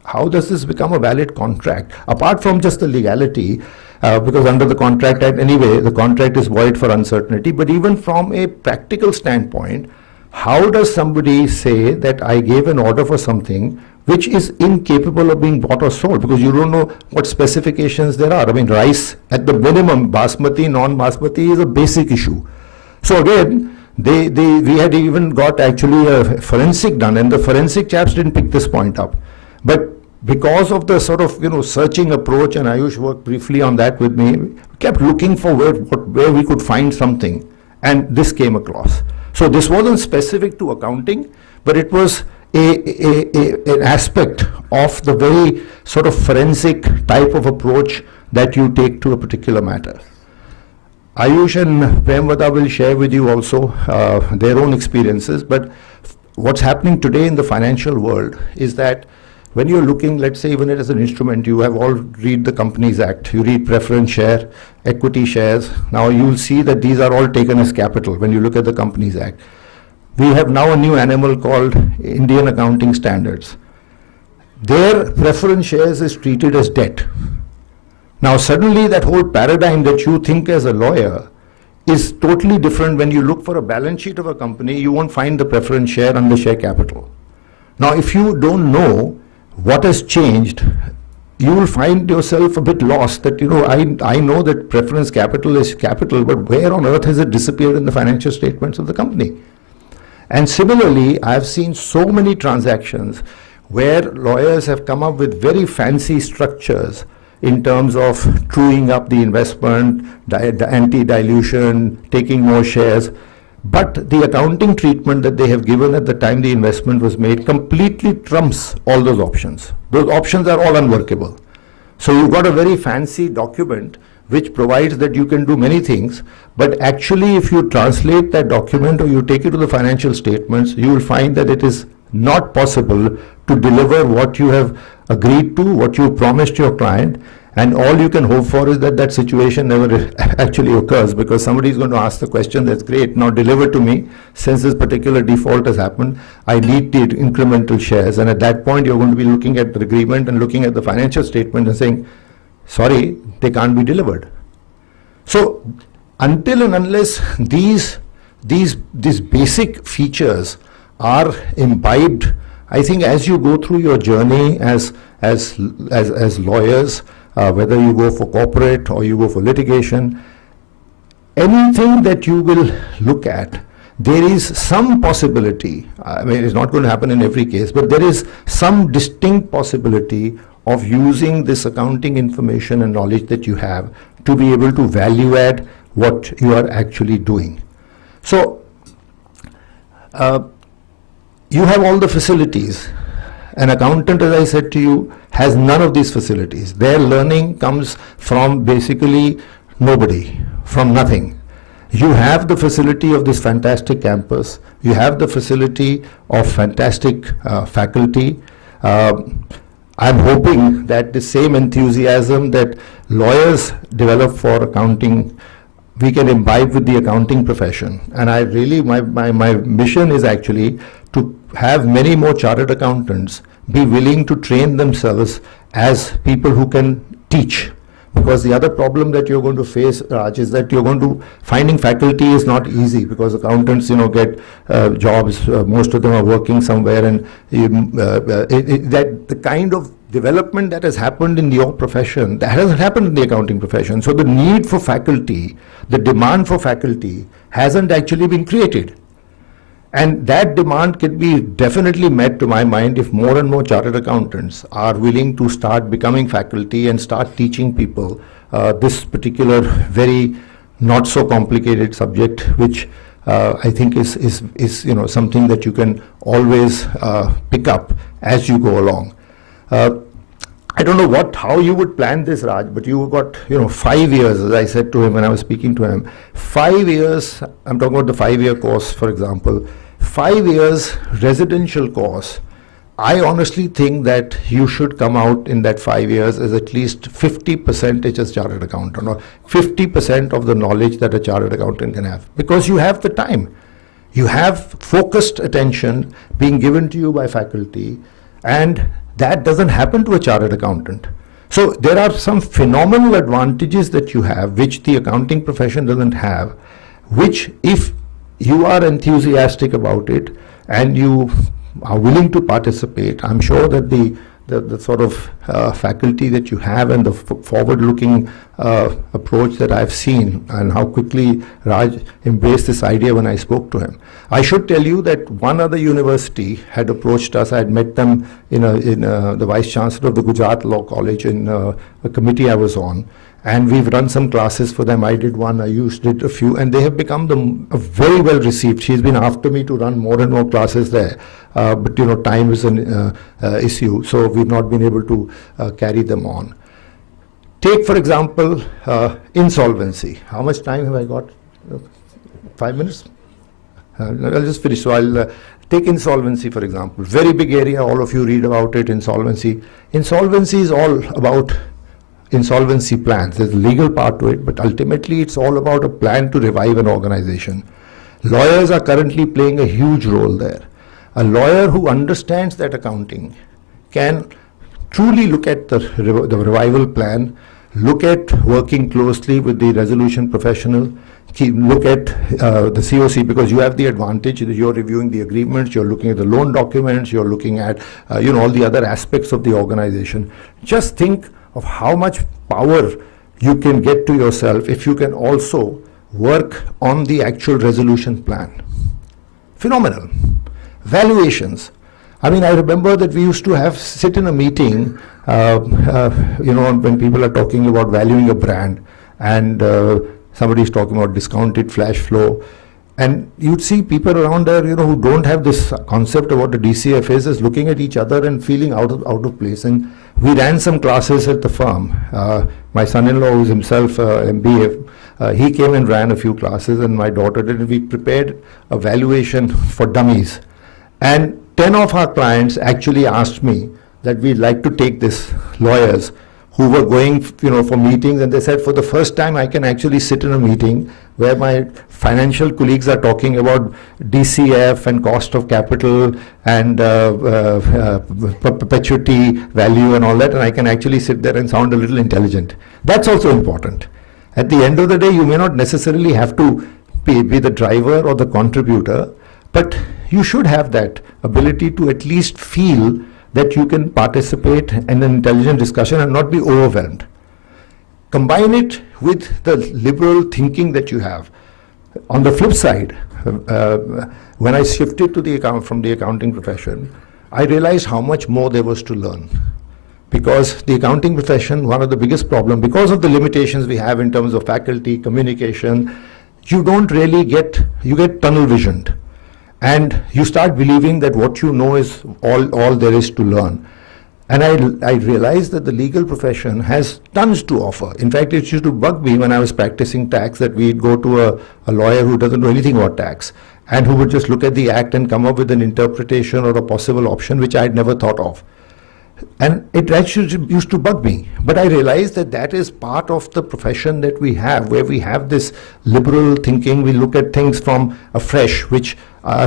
how does this become a valid contract? Apart from just the legality, because under the Contract Act anyway, the contract is void for uncertainty, but even from a practical standpoint, how does somebody say that I gave an order for something which is incapable of being bought or sold, because you don't know what specifications there are? I mean, rice at the minimum, basmati, non-basmati is a basic issue. So again, we had even got actually a forensic done, and the forensic chaps didn't pick this point up. But because of the sort of searching approach, and Ayush worked briefly on that with me, we kept looking for where we could find something, and this came across. So this wasn't specific to accounting, but it was an aspect of the very sort of forensic type of approach that you take to a particular matter. Ayush and Premwada will share with you also their own experiences, but what's happening today in the financial world is that when you're looking, let's say even as an instrument, you have all read the Companies Act, you read preference share, equity shares. Now you'll see that these are all taken as capital when you look at the Companies Act. We have now a new animal called Indian Accounting Standards. Their preference shares is treated as debt. Now suddenly that whole paradigm that you think as a lawyer is totally different. When you look for a balance sheet of a company, you won't find the preference share under share capital. Now if you don't know what has changed, you will find yourself a bit lost that, I know that preference capital is capital, but where on earth has it disappeared in the financial statements of the company? And similarly, I've seen so many transactions where lawyers have come up with very fancy structures in terms of truing up the investment, the anti-dilution, taking more shares. But the accounting treatment that they have given at the time the investment was made completely trumps all those options. Those options are all unworkable. So you've got a very fancy document which provides that you can do many things, but actually if you translate that document or you take it to the financial statements, you will find that it is not possible to deliver what you have agreed to, what you promised your client, and all you can hope for is that that situation never actually occurs, because somebody is going to ask the question, that's great, now deliver to me, since this particular default has happened, I need the incremental shares. And at that point you're going to be looking at the agreement and looking at the financial statement and saying, sorry, they can't be delivered. So until and unless these basic features are imbibed, I think as you go through your journey as lawyers, whether you go for corporate or you go for litigation, anything that you will look at, there is some possibility, I mean it's not going to happen in every case, but there is some distinct possibility of using this accounting information and knowledge that you have to be able to value add what you are actually doing. So you have all the facilities. An accountant, as I said to you, has none of these facilities. Their learning comes from basically nobody, from nothing. You have the facility of this fantastic campus. You have the facility of fantastic faculty. I'm hoping that the same enthusiasm that lawyers develop for accounting, we can imbibe with the accounting profession. And I really, my mission is actually to have many more chartered accountants be willing to train themselves as people who can teach. Because the other problem that you're going to face, Raj, is that finding faculty is not easy, because accountants, get jobs. Most of them are working somewhere, and that the kind of development that has happened in your profession, that hasn't happened in the accounting profession. So the need for faculty, the demand for faculty, hasn't actually been created. And that demand can be definitely met, to my mind, if more and more chartered accountants are willing to start becoming faculty and start teaching people this particular very not so complicated subject, which I think is something that you can always pick up as you go along. I don't know how you would plan this, Raj, but you've got 5 years, as I said to him when I was speaking to him. 5 years, I'm talking about the 5-year course, for example. 5 years residential course. I honestly think that you should come out in that 5 years as at least 50% as chartered accountant, or 50% of the knowledge that a chartered accountant can have, because you have the time. You have focused attention being given to you by faculty, and that doesn't happen to a chartered accountant. So there are some phenomenal advantages that you have, which the accounting profession doesn't have, which, if you are enthusiastic about it and you are willing to participate, I'm sure that the sort of faculty that you have and the forward-looking approach that I've seen, and how quickly Raj embraced this idea when I spoke to him. I should tell you that one other university had approached us. I had met them in the Vice Chancellor of the Gujarat Law College in a committee I was on. And we've run some classes for them. I did one, I did a few, and they have become very well received. She's been after me to run more and more classes there. But time is an issue, so we've not been able to carry them on. Take, for example, insolvency. How much time have I got? 5 minutes? I'll just finish. So I'll take insolvency, for example. Very big area, all of you read about it, insolvency. Insolvency is all about insolvency plans. There's a legal part to it, but ultimately it's all about a plan to revive an organization. Lawyers are currently playing a huge role there. A lawyer who understands that accounting can truly look at the revival plan, look at working closely with the resolution professional, look at the COC, because you have the advantage that you're reviewing the agreements, you're looking at the loan documents, you're looking at all the other aspects of the organization. Just think of how much power you can get to yourself if you can also work on the actual resolution plan. Phenomenal. Valuations. I mean, I remember that we used to sit in a meeting, when people are talking about valuing a brand, and somebody's talking about discounted flash flow, and you'd see people around there, who don't have this concept about the DCF is looking at each other and feeling out of place. And we ran some classes at the firm. My son-in-law, who's himself MBA, he came and ran a few classes, and my daughter did. And we prepared a valuation for dummies. And 10 of our clients actually asked me that we'd like to take this, lawyers who were going for meetings, and they said, for the first time I can actually sit in a meeting where my financial colleagues are talking about DCF and cost of capital and perpetuity value and all that, and I can actually sit there and sound a little intelligent. That's also important. At the end of the day, you may not necessarily have to be the driver or the contributor, but you should have that ability to at least feel that you can participate in an intelligent discussion and not be overwhelmed. Combine it with the liberal thinking that you have. On the flip side, when I shifted to from the accounting profession, I realized how much more there was to learn. Because the accounting profession, one of the biggest problems, because of the limitations we have in terms of faculty, communication, you don't really get tunnel visioned. And you start believing that what you know is all there is to learn. And I realized that the legal profession has tons to offer. In fact, it used to bug me when I was practicing tax that we'd go to a lawyer who doesn't know anything about tax and who would just look at the act and come up with an interpretation or a possible option which I'd never thought of. And it actually used to bug me. But I realized that that is part of the profession that we have, where we have this liberal thinking. We look at things from afresh, which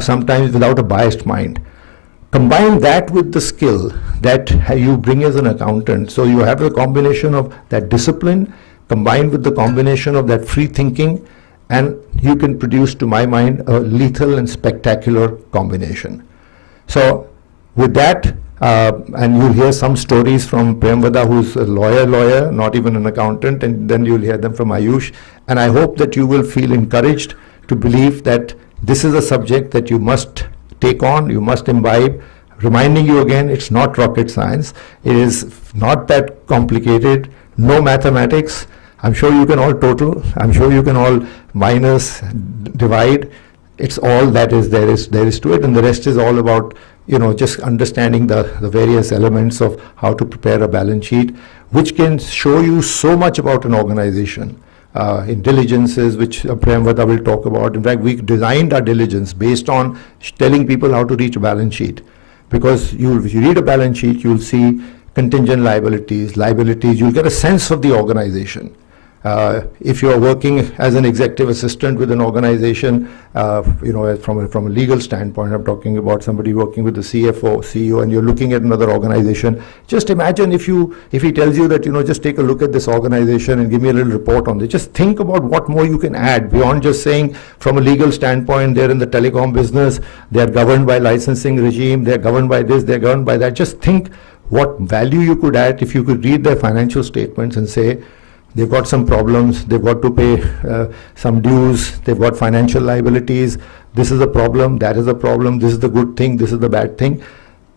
sometimes without a biased mind. Combine that with the skill that you bring as an accountant. So you have a combination of that discipline combined with the combination of that free thinking, and you can produce, to my mind, a lethal and spectacular combination. So with that, and you'll hear some stories from Priyamvada, who's a lawyer, not even an accountant, and then you'll hear them from Ayush. And I hope that you will feel encouraged to believe that this is a subject that you must take on, you must imbibe, reminding you again, it's not rocket science. It is not that complicated, no mathematics. I'm sure you can all total, I'm sure you can all minus, divide. It's all that is there is to it, and the rest is all about, you know, just understanding the various elements of how to prepare a balance sheet, which can show you so much about an organization. In diligences, which Priyamvada will talk about. In fact, we designed our diligence based on telling people how to reach a balance sheet. Because if you read a balance sheet, you'll see contingent liabilities, you'll get a sense of the organization. If you're working as an executive assistant with an organization, you know, from a legal standpoint, I'm talking about somebody working with the CFO, CEO, and you're looking at another organization. Just imagine if he tells you that, you know, just take a look at this organization and give me a little report on it. Just think about what more you can add beyond just saying from a legal standpoint, they're in the telecom business, they're governed by licensing regime, they're governed by this, they're governed by that. Just think what value you could add if you could read their financial statements and say, they've got some problems, they've got to pay some dues, they've got financial liabilities, this is a problem, that is a problem, this is the good thing, this is the bad thing.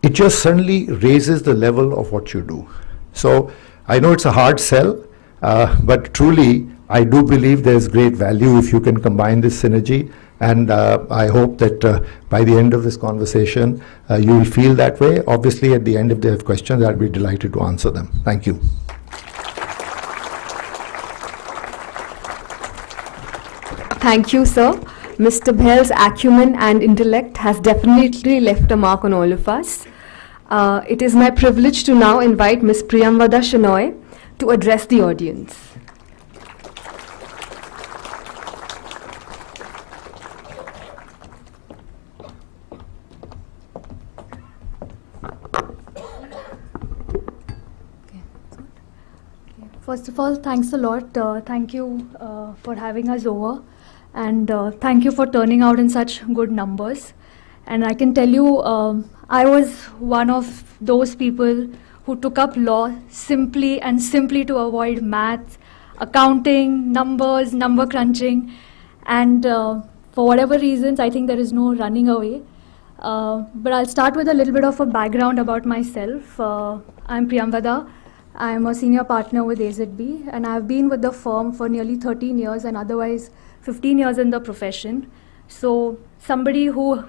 It just suddenly raises the level of what you do. So I know it's a hard sell, but truly I do believe there's great value if you can combine this synergy. And I hope that by the end of this conversation, you will feel that way. Obviously, at the end, if they have questions, I'll be delighted to answer them. Thank you. Thank you, sir. Mr. Bail's acumen and intellect has definitely left a mark on all of us. It is my privilege to now invite Ms. Priyamvada Shenoy to address the audience. First of all, thanks a lot. Thank you for having us over. And thank you for turning out in such good numbers. And I can tell you, I was one of those people who took up law simply to avoid maths, accounting, numbers, number crunching. And for whatever reasons, I think there is no running away. But I'll start with a little bit of a background about myself. I'm Priyamvada. I'm a senior partner with AZB, and I've been with the firm for nearly 13 years and otherwise 15 years in the profession. So somebody who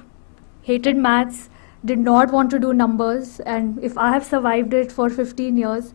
hated maths, did not want to do numbers, and if I have survived it for 15 years,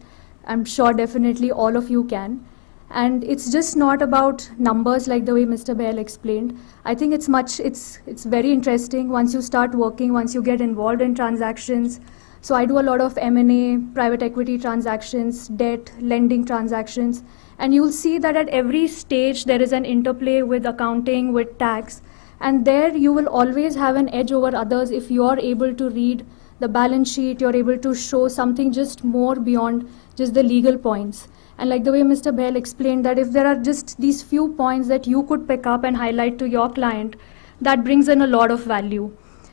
I'm sure definitely all of you can. And it's just not about numbers like the way Mr. Bail explained. I think it's very interesting once you start working, once you get involved in transactions. So I do a lot of M&A, private equity transactions, debt, lending transactions, and you'll see that at every stage there is an interplay with accounting, with tax, and there you will always have an edge over others if you're able to read the balance sheet, you're able to show something just more beyond just the legal points. And like the way Mr. Bail explained, that if there are just these few points that you could pick up and highlight to your client, that brings in a lot of value.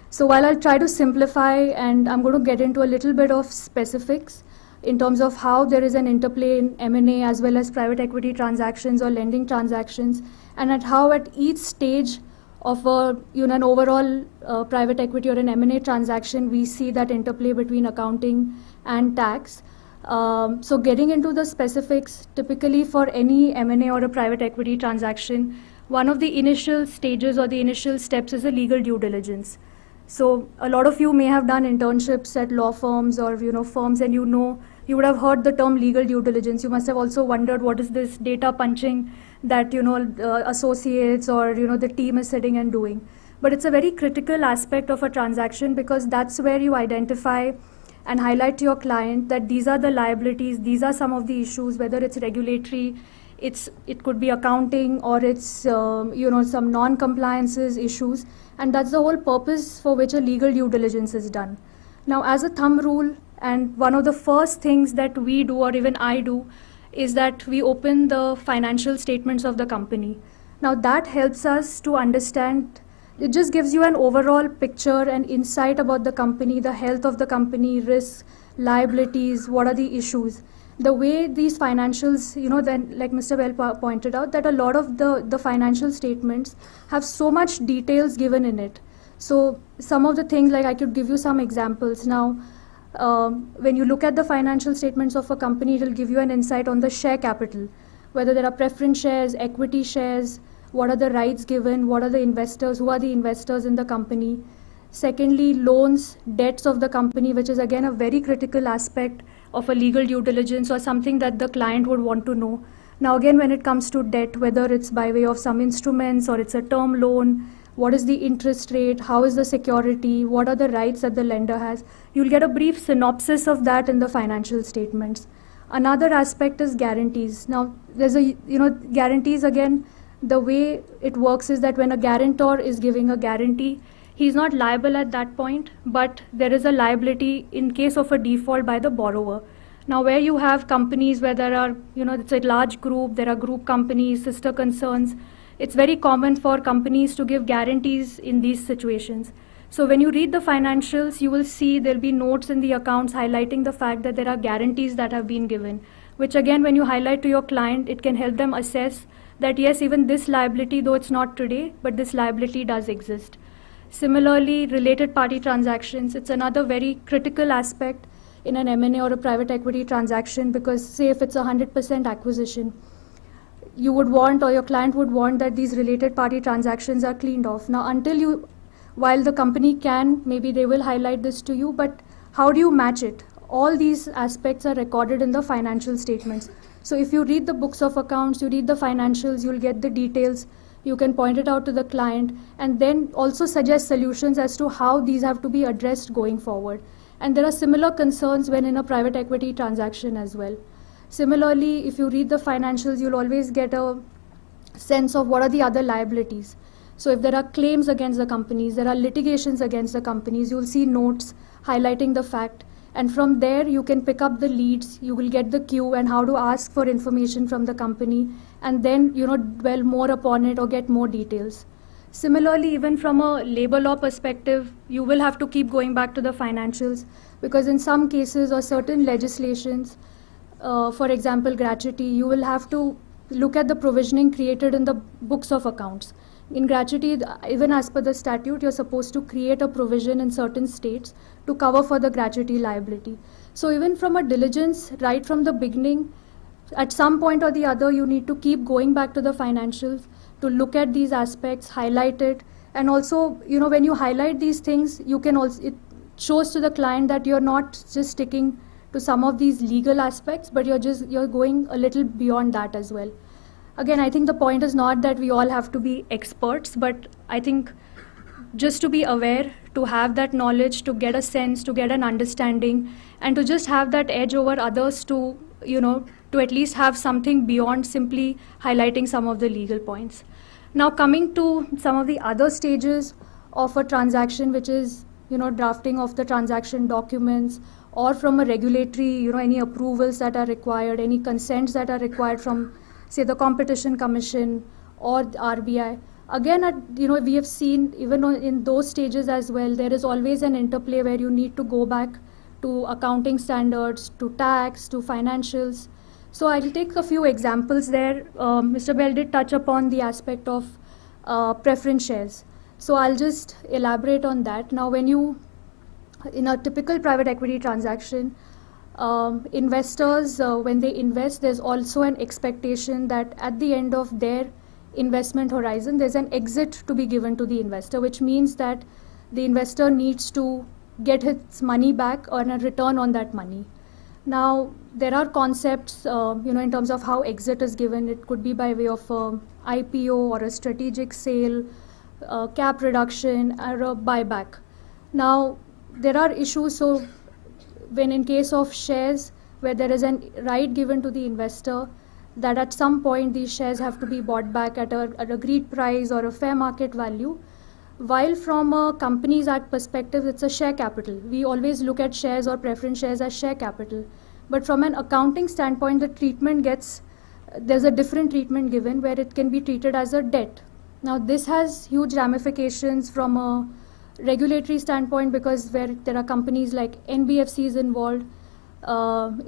So while I'll try to simplify, and I'm going to get into a little bit of specifics in terms of how there is an interplay in M&A as well as private equity transactions or lending transactions, and at how at each stage of an overall private equity or an M&A transaction, we see that interplay between accounting and tax. So getting into the specifics, typically for any M&A or a private equity transaction, one of the initial stages or the initial steps is a legal due diligence. So a lot of you may have done internships at law firms or firms, and you would have heard the term legal due diligence. You must have also wondered what is this data punching that associates or the team is sitting and doing. But it's a very critical aspect of a transaction, because that's where you identify and highlight to your client that these are the liabilities, these are some of the issues, whether it's regulatory, it could be accounting, or it's some non-compliances issues, and that's the whole purpose for which a legal due diligence is done. Now, as a thumb rule, and one of the first things that we do, or even I do, is that we open the financial statements of the company. Now, that helps us to understand. It just gives you an overall picture and insight about the company, the health of the company, risks, liabilities, what are the issues. The way these financials, then like Mr. Bell pointed out, that a lot of the financial statements have so much details given in it. So some of the things, like I could give you some examples. Now, when you look at the financial statements of a company, it will give you an insight on the share capital, whether there are preference shares, equity shares, what are the rights given, what are the investors, who are the investors in the company. Secondly, loans, debts of the company, which is again a very critical aspect of a legal due diligence or something that the client would want to know. Now again, when it comes to debt, whether it's by way of some instruments or it's a term loan, what is the interest rate, how is the security, what are the rights that the lender has, you'll get a brief synopsis of that in the financial statements. Another aspect is guarantees. Now, there's guarantees again, the way it works is that when a guarantor is giving a guarantee, he's not liable at that point, but there is a liability in case of a default by the borrower. Now, where you have companies where there are, it's a large group, there are group companies, sister concerns, it's very common for companies to give guarantees in these situations. So when you read the financials, you will see there'll be notes in the accounts highlighting the fact that there are guarantees that have been given, which again, when you highlight to your client, it can help them assess that yes, even this liability, though it's not today, but this liability does exist. Similarly, related party transactions, it's another very critical aspect in an M&A or a private equity transaction, because say if it's a 100% acquisition, you would want, or your client would want, that these related party transactions are cleaned off. Now, while the company can, maybe they will highlight this to you, but how do you match it? All these aspects are recorded in the financial statements. So if you read the books of accounts, you read the financials, you'll get the details. You can point it out to the client and then also suggest solutions as to how these have to be addressed going forward. And there are similar concerns when in a private equity transaction as well. Similarly, if you read the financials, you'll always get a sense of what are the other liabilities. So if there are claims against the companies, there are litigations against the companies, you'll see notes highlighting the fact. And from there, you can pick up the leads, you will get the queue and how to ask for information from the company, and then, dwell more upon it or get more details. Similarly, even from a labor law perspective, you will have to keep going back to the financials, because in some cases or certain legislations, for example, gratuity, you will have to look at the provisioning created in the books of accounts. In gratuity, even as per the statute, you're supposed to create a provision in certain states to cover for the gratuity liability. So even from a diligence, right from the beginning, at some point or the other, you need to keep going back to the financials to look at these aspects, highlight it, and also, when you highlight these things, you can also, it shows to the client that you're not just sticking to some of these legal aspects, but you're going a little beyond that as well. Again, I think the point is not that we all have to be experts, but I think just to be aware, to have that knowledge, to get a sense, to get an understanding, and to just have that edge over others to, to at least have something beyond simply highlighting some of the legal points. Now, coming to some of the other stages of a transaction, which is, drafting of the transaction documents, or from a regulatory, any approvals that are required, any consents that are required from, say, the Competition Commission or the RBI. Again, we have seen even in those stages as well, there is always an interplay where you need to go back to accounting standards, to tax, to financials. So I'll take a few examples there. Mr. Bell did touch upon the aspect of preference shares. So I'll just elaborate on that. Now, in a typical private equity transaction, investors, when they invest, there's also an expectation that at the end of their investment horizon, there's an exit to be given to the investor, which means that the investor needs to get his money back or a return on that money. Now, there are concepts, in terms of how exit is given. It could be by way of IPO or a strategic sale, cap reduction, or a buyback. Now, there are issues. So, when in case of shares, where there is a right given to the investor that at some point these shares have to be bought back at an agreed price or a fair market value, while from a Companies Act perspective, it's a share capital. We always look at shares or preference shares as share capital. But from an accounting standpoint, there's a different treatment given where it can be treated as a debt. Now, this has huge ramifications from a regulatory standpoint, because where there are companies like NBFCs involved,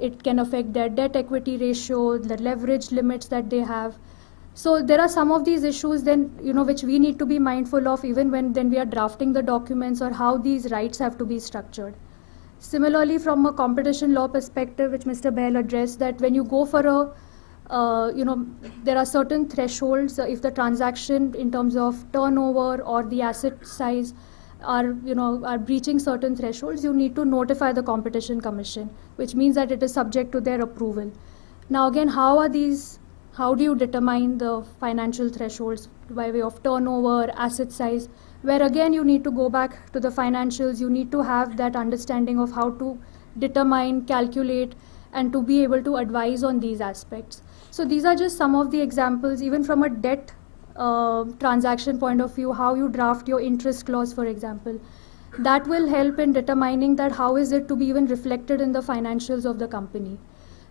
it can affect their debt equity ratio, the leverage limits that they have. So there are some of these issues then, which we need to be mindful of even when we are drafting the documents, or how these rights have to be structured. Similarly, from a competition law perspective, which Mr. Bahl addressed, that when you go for there are certain thresholds. If the transaction in terms of turnover or the asset size are breaching certain thresholds, you need to notify the Competition Commission, which means that it is subject to their approval. Now again, how do you determine the financial thresholds by way of turnover, asset size, where again you need to go back to the financials, you need to have that understanding of how to determine, calculate, and to be able to advise on these aspects. So these are just some of the examples, even from a debt transaction point of view, how you draft your interest clause, for example. That will help in determining that how is it to be even reflected in the financials of the company.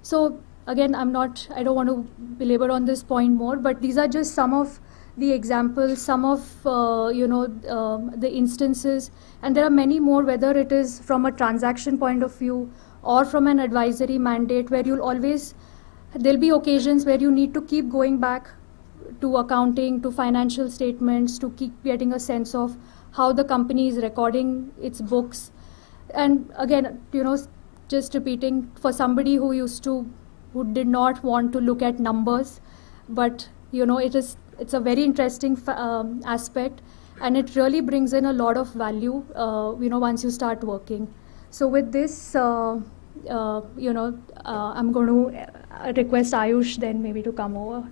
So again, I don't want to belabor on this point more, but these are just some of the examples, some of the instances, and there are many more, whether it is from a transaction point of view or from an advisory mandate, where there'll be occasions where you need to keep going back to accounting, to financial statements, to keep getting a sense of how the company is recording its books. And again, just repeating, for somebody who did not want to look at numbers, but it's a very interesting aspect, and it really brings in a lot of value once you start working. So with this, I'm going to request Ayush then maybe to come over.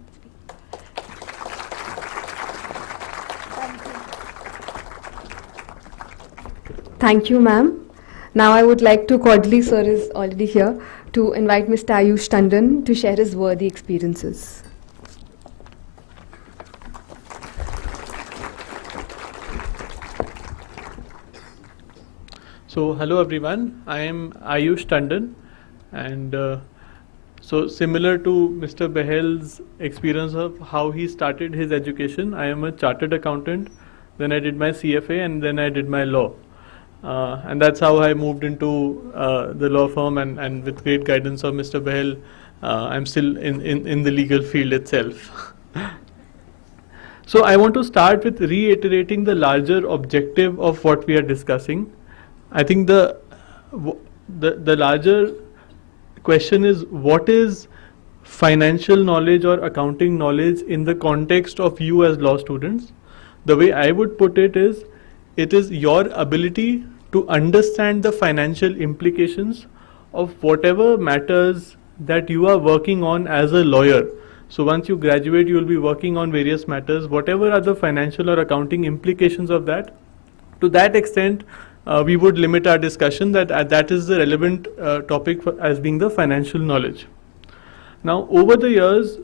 Thank you, ma'am. Now I would like to cordially, sir is already here, to invite Mr. Ayush Tandon to share his worthy experiences. So hello everyone, I am Ayush Tandon, and so similar to Mr. Bahl's experience of how he started his education, I am a chartered accountant, then I did my CFA, and then I did my law. And that's how I moved into the law firm, and with great guidance of Mr. Bahl, I'm still in the legal field itself. So I want to start with reiterating the larger objective of what we are discussing. I think the larger question is, what is financial knowledge or accounting knowledge in the context of you as law students? The way I would put it is your ability to understand the financial implications of whatever matters that you are working on as a lawyer. So once you graduate, you will be working on various matters, whatever are the financial or accounting implications of that. To that extent, we would limit our discussion that is the relevant topic as being the financial knowledge. Now, over the years,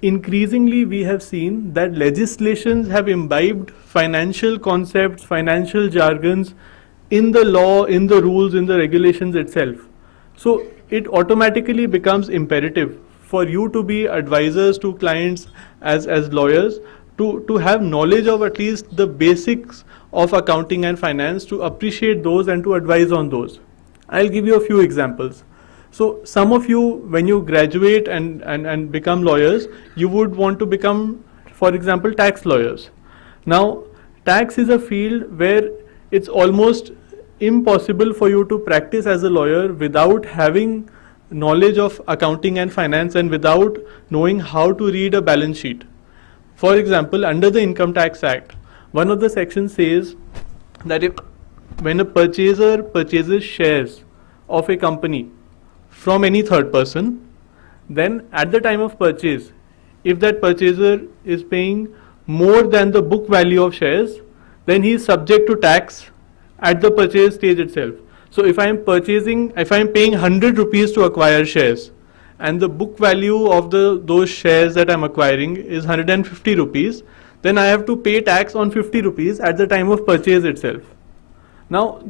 increasingly we have seen that legislations have imbibed financial concepts, financial jargons in the law, in the rules, in the regulations itself. So it automatically becomes imperative for you to be advisors to clients as lawyers to have knowledge of at least the basics of accounting and finance, to appreciate those and to advise on those. I'll give you a few examples. So some of you, when you graduate and become lawyers, you would want to become, for example, tax lawyers. Now, tax is a field where it's almost impossible for you to practice as a lawyer without having knowledge of accounting and finance and without knowing how to read a balance sheet. For example, under the Income Tax Act, one of the sections says that when a purchaser purchases shares of a company from any third person, then at the time of purchase, if that purchaser is paying more than the book value of shares, then he is subject to tax at the purchase stage itself. So if I am paying 100 rupees to acquire shares, and the book value of those shares that I am acquiring is 150 rupees, then I have to pay tax on 50 rupees at the time of purchase itself. Now,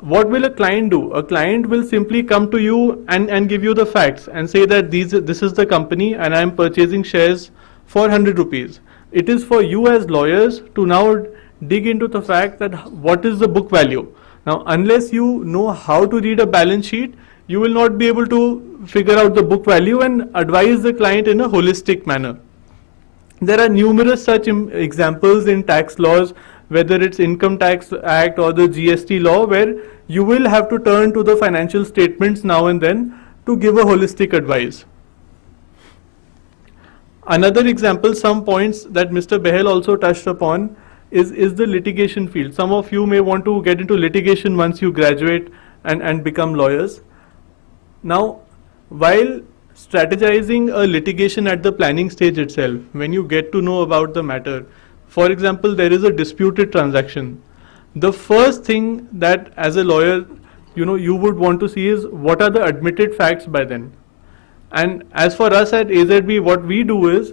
what will a client do? A client will simply come to you and give you the facts and say that this is the company and I am purchasing shares for 100 rupees. It is for you as lawyers to now dig into the fact that what is the book value. Now, unless you know how to read a balance sheet, you will not be able to figure out the book value and advise the client in a holistic manner. There are numerous such examples in tax laws, whether it's Income Tax Act or the GST law, where you will have to turn to the financial statements now and then to give a holistic advice. Another example, some points that Mr. Behel also touched upon is the litigation field. Some of you may want to get into litigation once you graduate and become lawyers. Now, while strategizing a litigation at the planning stage itself, when you get to know about the matter, for example, there is a disputed transaction. The first thing that as a lawyer, you would want to see is what are the admitted facts by then. And as for us at AZB, what we do is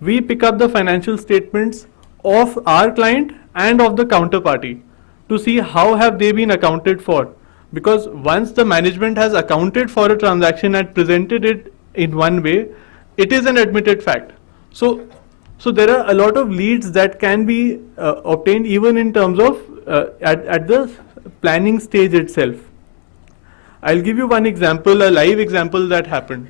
we pick up the financial statements of our client and of the counterparty to see how have they been accounted for. Because once the management has accounted for a transaction and presented it in one way, it is an admitted fact. So there are a lot of leads that can be obtained even in terms of at the planning stage itself. I'll give you one example, a live example that happened.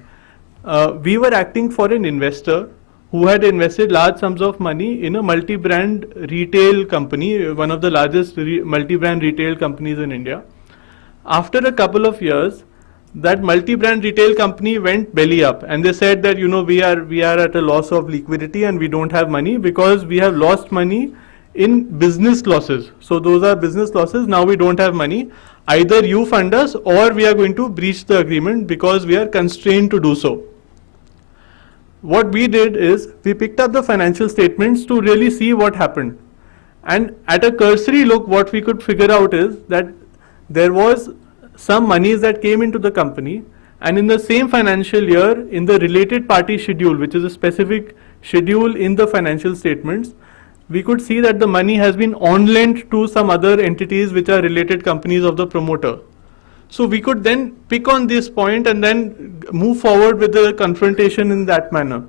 We were acting for an investor who had invested large sums of money in a multi-brand retail company, one of the largest multi-brand retail companies in India. After a couple of years, that multi-brand retail company went belly up, and they said that we are at a loss of liquidity and we don't have money because we have lost money in business losses. So those are business losses. Now we don't have money. Either you fund us or we are going to breach the agreement because we are constrained to do so. What we did is we picked up the financial statements to really see what happened. And at a cursory look, what we could figure out is that there was some monies that came into the company, and in the same financial year, in the related party schedule, which is a specific schedule in the financial statements, we could see that the money has been on-lent to some other entities which are related companies of the promoter. So we could then pick on this point and then move forward with the confrontation in that manner.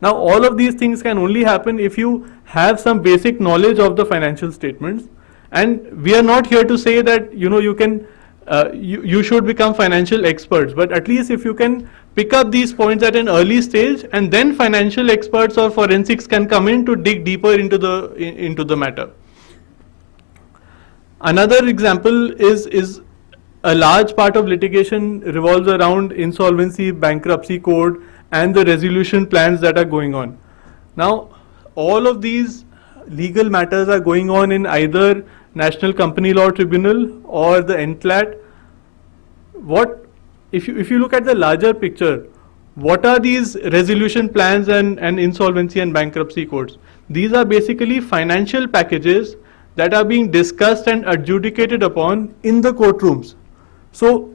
Now, all of these things can only happen if you have some basic knowledge of the financial statements. And we are not here to say that you should become financial experts, but at least if you can pick up these points at an early stage, and then financial experts or forensics can come in to dig deeper into the matter. Another example is a large part of litigation revolves around insolvency, bankruptcy code, and the resolution plans that are going on. Now, all of these legal matters are going on in either National Company Law Tribunal or the NCLAT. If you look at the larger picture, what are these resolution plans and insolvency and bankruptcy codes? These are basically financial packages that are being discussed and adjudicated upon in the courtrooms. So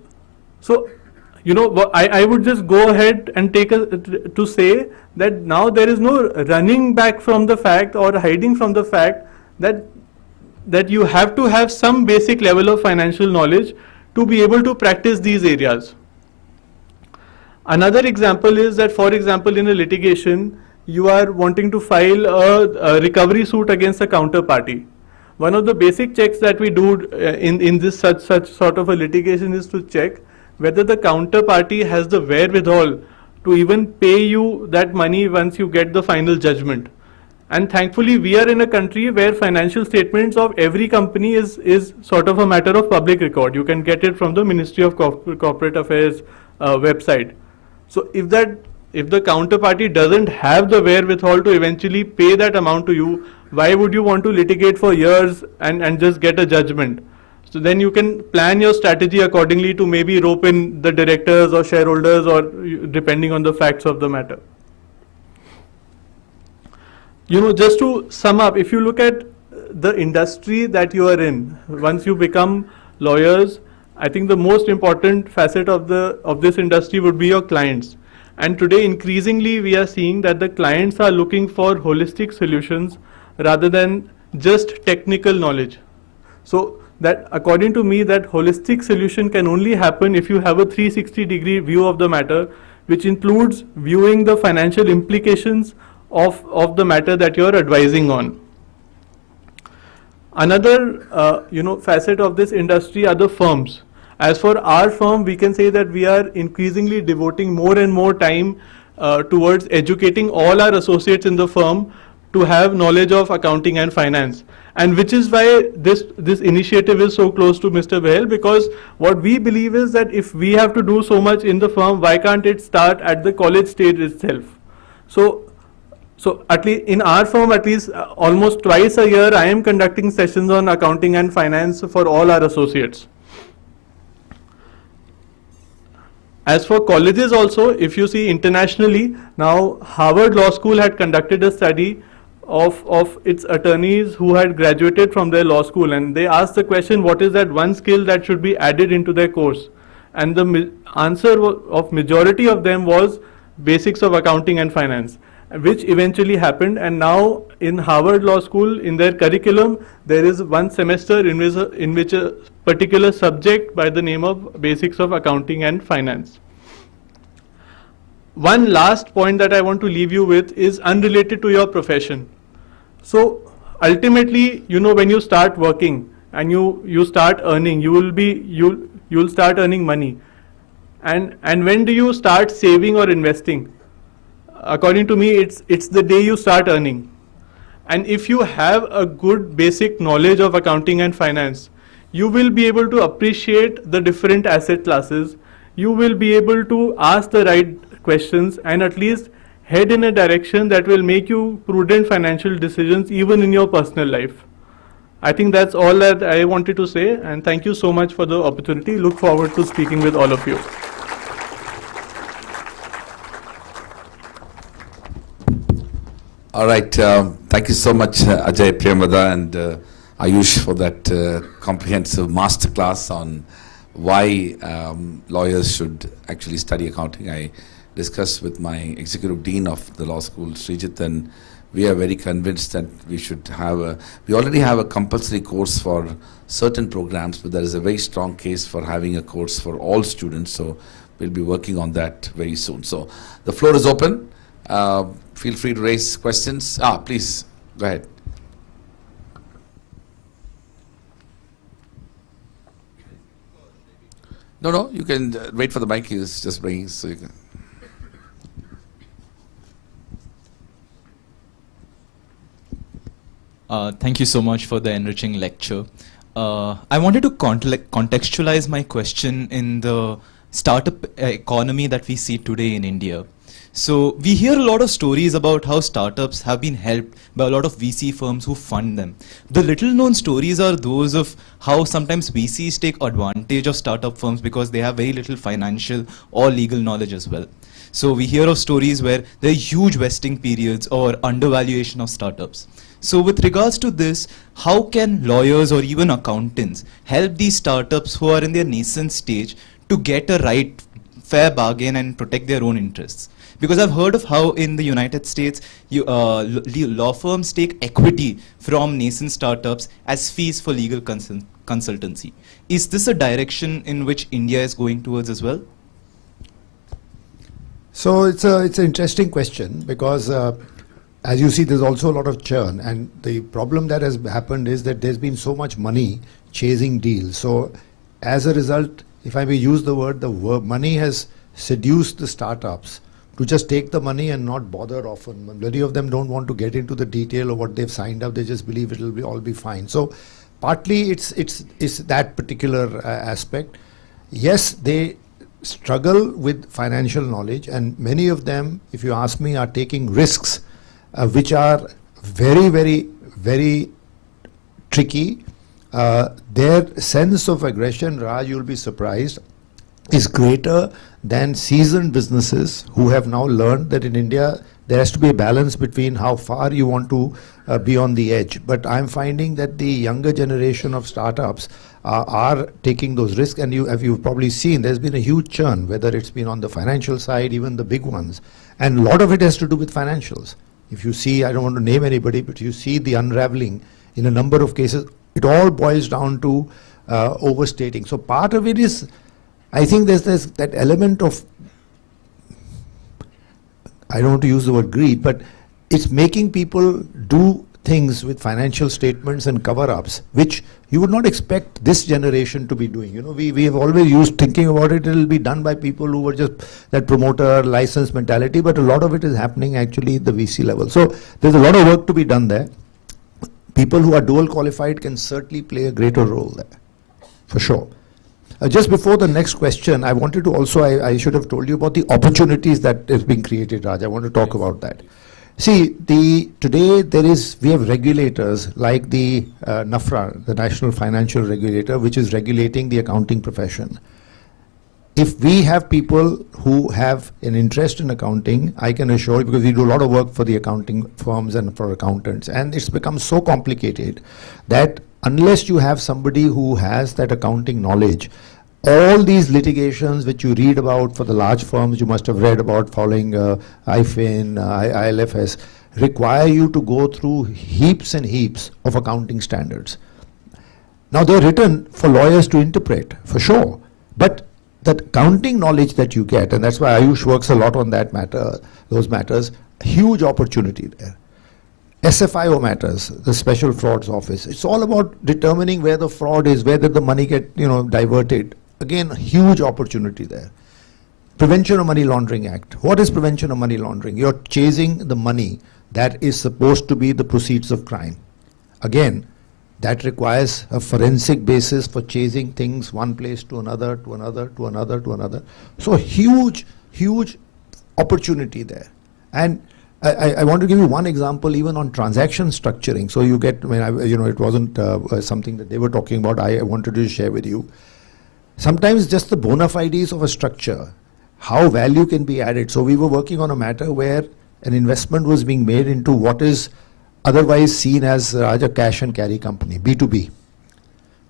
I would just go ahead and to say that now there is no running back from the fact or hiding from the fact that you have to have some basic level of financial knowledge to be able to practice these areas. Another example is that, for example, in a litigation, you are wanting to file a recovery suit against a counterparty. One of the basic checks that we do in this such sort of a litigation is to check whether the counterparty has the wherewithal to even pay you that money once you get the final judgment. And thankfully, we are in a country where financial statements of every company is sort of a matter of public record. You can get it from the Ministry of Corporate Affairs website. So if the counterparty doesn't have the wherewithal to eventually pay that amount to you why would you want to litigate for years and just get a judgment? So then you can plan your strategy accordingly to maybe rope in the directors or shareholders, or depending on the facts of the matter. Just to sum up, if you look at the industry that you are in, once you become lawyers, I think the most important facet of this industry would be your clients. And today, increasingly, we are seeing that the clients are looking for holistic solutions rather than just technical knowledge. So that, according to me, that holistic solution can only happen if you have a 360-degree view of the matter, which includes viewing the financial implications of the matter that you are advising on. Another facet of this industry are the firms. As for our firm, we can say that we are increasingly devoting more and more time towards educating all our associates in the firm to have knowledge of accounting and finance. And which is why this initiative is so close to Mr. Bahl, because what we believe is that if we have to do so much in the firm, why can't it start at the college stage itself? So at least in our firm, at least almost twice a year, I am conducting sessions on accounting and finance for all our associates. As for colleges also, if you see internationally, now Harvard Law School had conducted a study of its attorneys who had graduated from their law school, and they asked the question, what is that one skill that should be added into their course? And the answer of majority of them was basics of accounting and finance, which eventually happened. And now in Harvard Law School, in their curriculum, there is one semester in which a particular subject by the name of basics of accounting and finance. One last point that I want to leave you with is unrelated to your profession. So ultimately, when you start working and you start earning, you'll start earning money. And when do you start saving or investing? According to me, it's the day you start earning. And if you have a good basic knowledge of accounting and finance, you will be able to appreciate the different asset classes. You will be able to ask the right questions and at least head in a direction that will make you prudent financial decisions even in your personal life. I think that's all that I wanted to say, and thank you so much for the opportunity. Look forward to speaking with all of you. All right. Thank you so much, Ajay, Priyamvada, and Ayush for that comprehensive masterclass on why lawyers should actually study accounting. I discussed with my executive dean of the law school, Srijit, and we are very convinced that we should have we already have a compulsory course for certain programs, but there is a very strong case for having a course for all students. So we'll be working on that very soon. So the floor is open. Feel free to raise questions. Please, go ahead. No, you can wait for the mic. He's just bringing, so you can. Thank you so much for the enriching lecture. I wanted to contextualize my question in the startup economy that we see today in India. So we hear a lot of stories about how startups have been helped by a lot of VC firms who fund them. The little known stories are those of how sometimes VCs take advantage of startup firms because they have very little financial or legal knowledge as well. So we hear of stories where there are huge vesting periods or undervaluation of startups. So with regards to this, how can lawyers or even accountants help these startups who are in their nascent stage to get a fair bargain and protect their own interests? Because I've heard of how in the United States, law firms take equity from nascent startups as fees for legal consultancy. Is this a direction in which India is going towards as well? So it's an interesting question because as you see, there's also a lot of churn, and the problem that has happened is that there's been so much money chasing deals. So as a result, if I may use the word money has seduced the startups to just take the money and not bother often. Many of them don't want to get into the detail of what they've signed up. They just believe it will all be fine. So partly it's that particular aspect. Yes, they struggle with financial knowledge, and many of them, if you ask me, are taking risks which are very, very, very tricky. Their sense of aggression, Raj, you'll be surprised, is greater than seasoned businesses who have now learned that in India there has to be a balance between how far you want to be on the edge. But I'm finding that the younger generation of startups are taking those risks, and you've probably seen there's been a huge churn, whether it's been on the financial side, even the big ones. And a lot of it has to do with financials. If you see, I don't want to name anybody, but you see the unraveling in a number of cases, it all boils down to overstating. So part of it is, I think there's that element of, I don't want to use the word greed, but it's making people do things with financial statements and cover-ups, which you would not expect this generation to be doing. You know, we have always used thinking about it, it'll be done by people who were just that promoter license mentality, but a lot of it is happening actually at the VC level. So there's a lot of work to be done there. People who are dual qualified can certainly play a greater role there, for sure. Just before the next question, I wanted to also, I should have told you about the opportunities that is being created, Raj. I want to talk about that. See, today we have regulators like the NAFRA, the National Financial Regulator, which is regulating the accounting profession. If we have people who have an interest in accounting, I can assure you, because we do a lot of work for the accounting firms and for accountants, and it's become so complicated that unless you have somebody who has that accounting knowledge, all these litigations which you read about for the large firms, you must have read about following IFIN, ILFS, require you to go through heaps and heaps of accounting standards. Now they're written for lawyers to interpret, for sure, but that accounting knowledge that you get, and that's why Ayush works a lot on that matter, those matters, huge opportunity there. SFIO matters, the Special Frauds Office. It's all about determining where the fraud is, where did the money get diverted. Again, huge opportunity there. Prevention of Money Laundering Act. What is prevention of money laundering? You're chasing the money that is supposed to be the proceeds of crime. Again, that requires a forensic basis for chasing things one place to another, to another, to another, to another. So huge, huge opportunity there. And I want to give you one example even on transaction structuring. So you get, it wasn't something that they were talking about, I wanted to share with you. Sometimes just the bona fides of a structure, how value can be added. So we were working on a matter where an investment was being made into what is otherwise seen as a cash and carry company, B2B.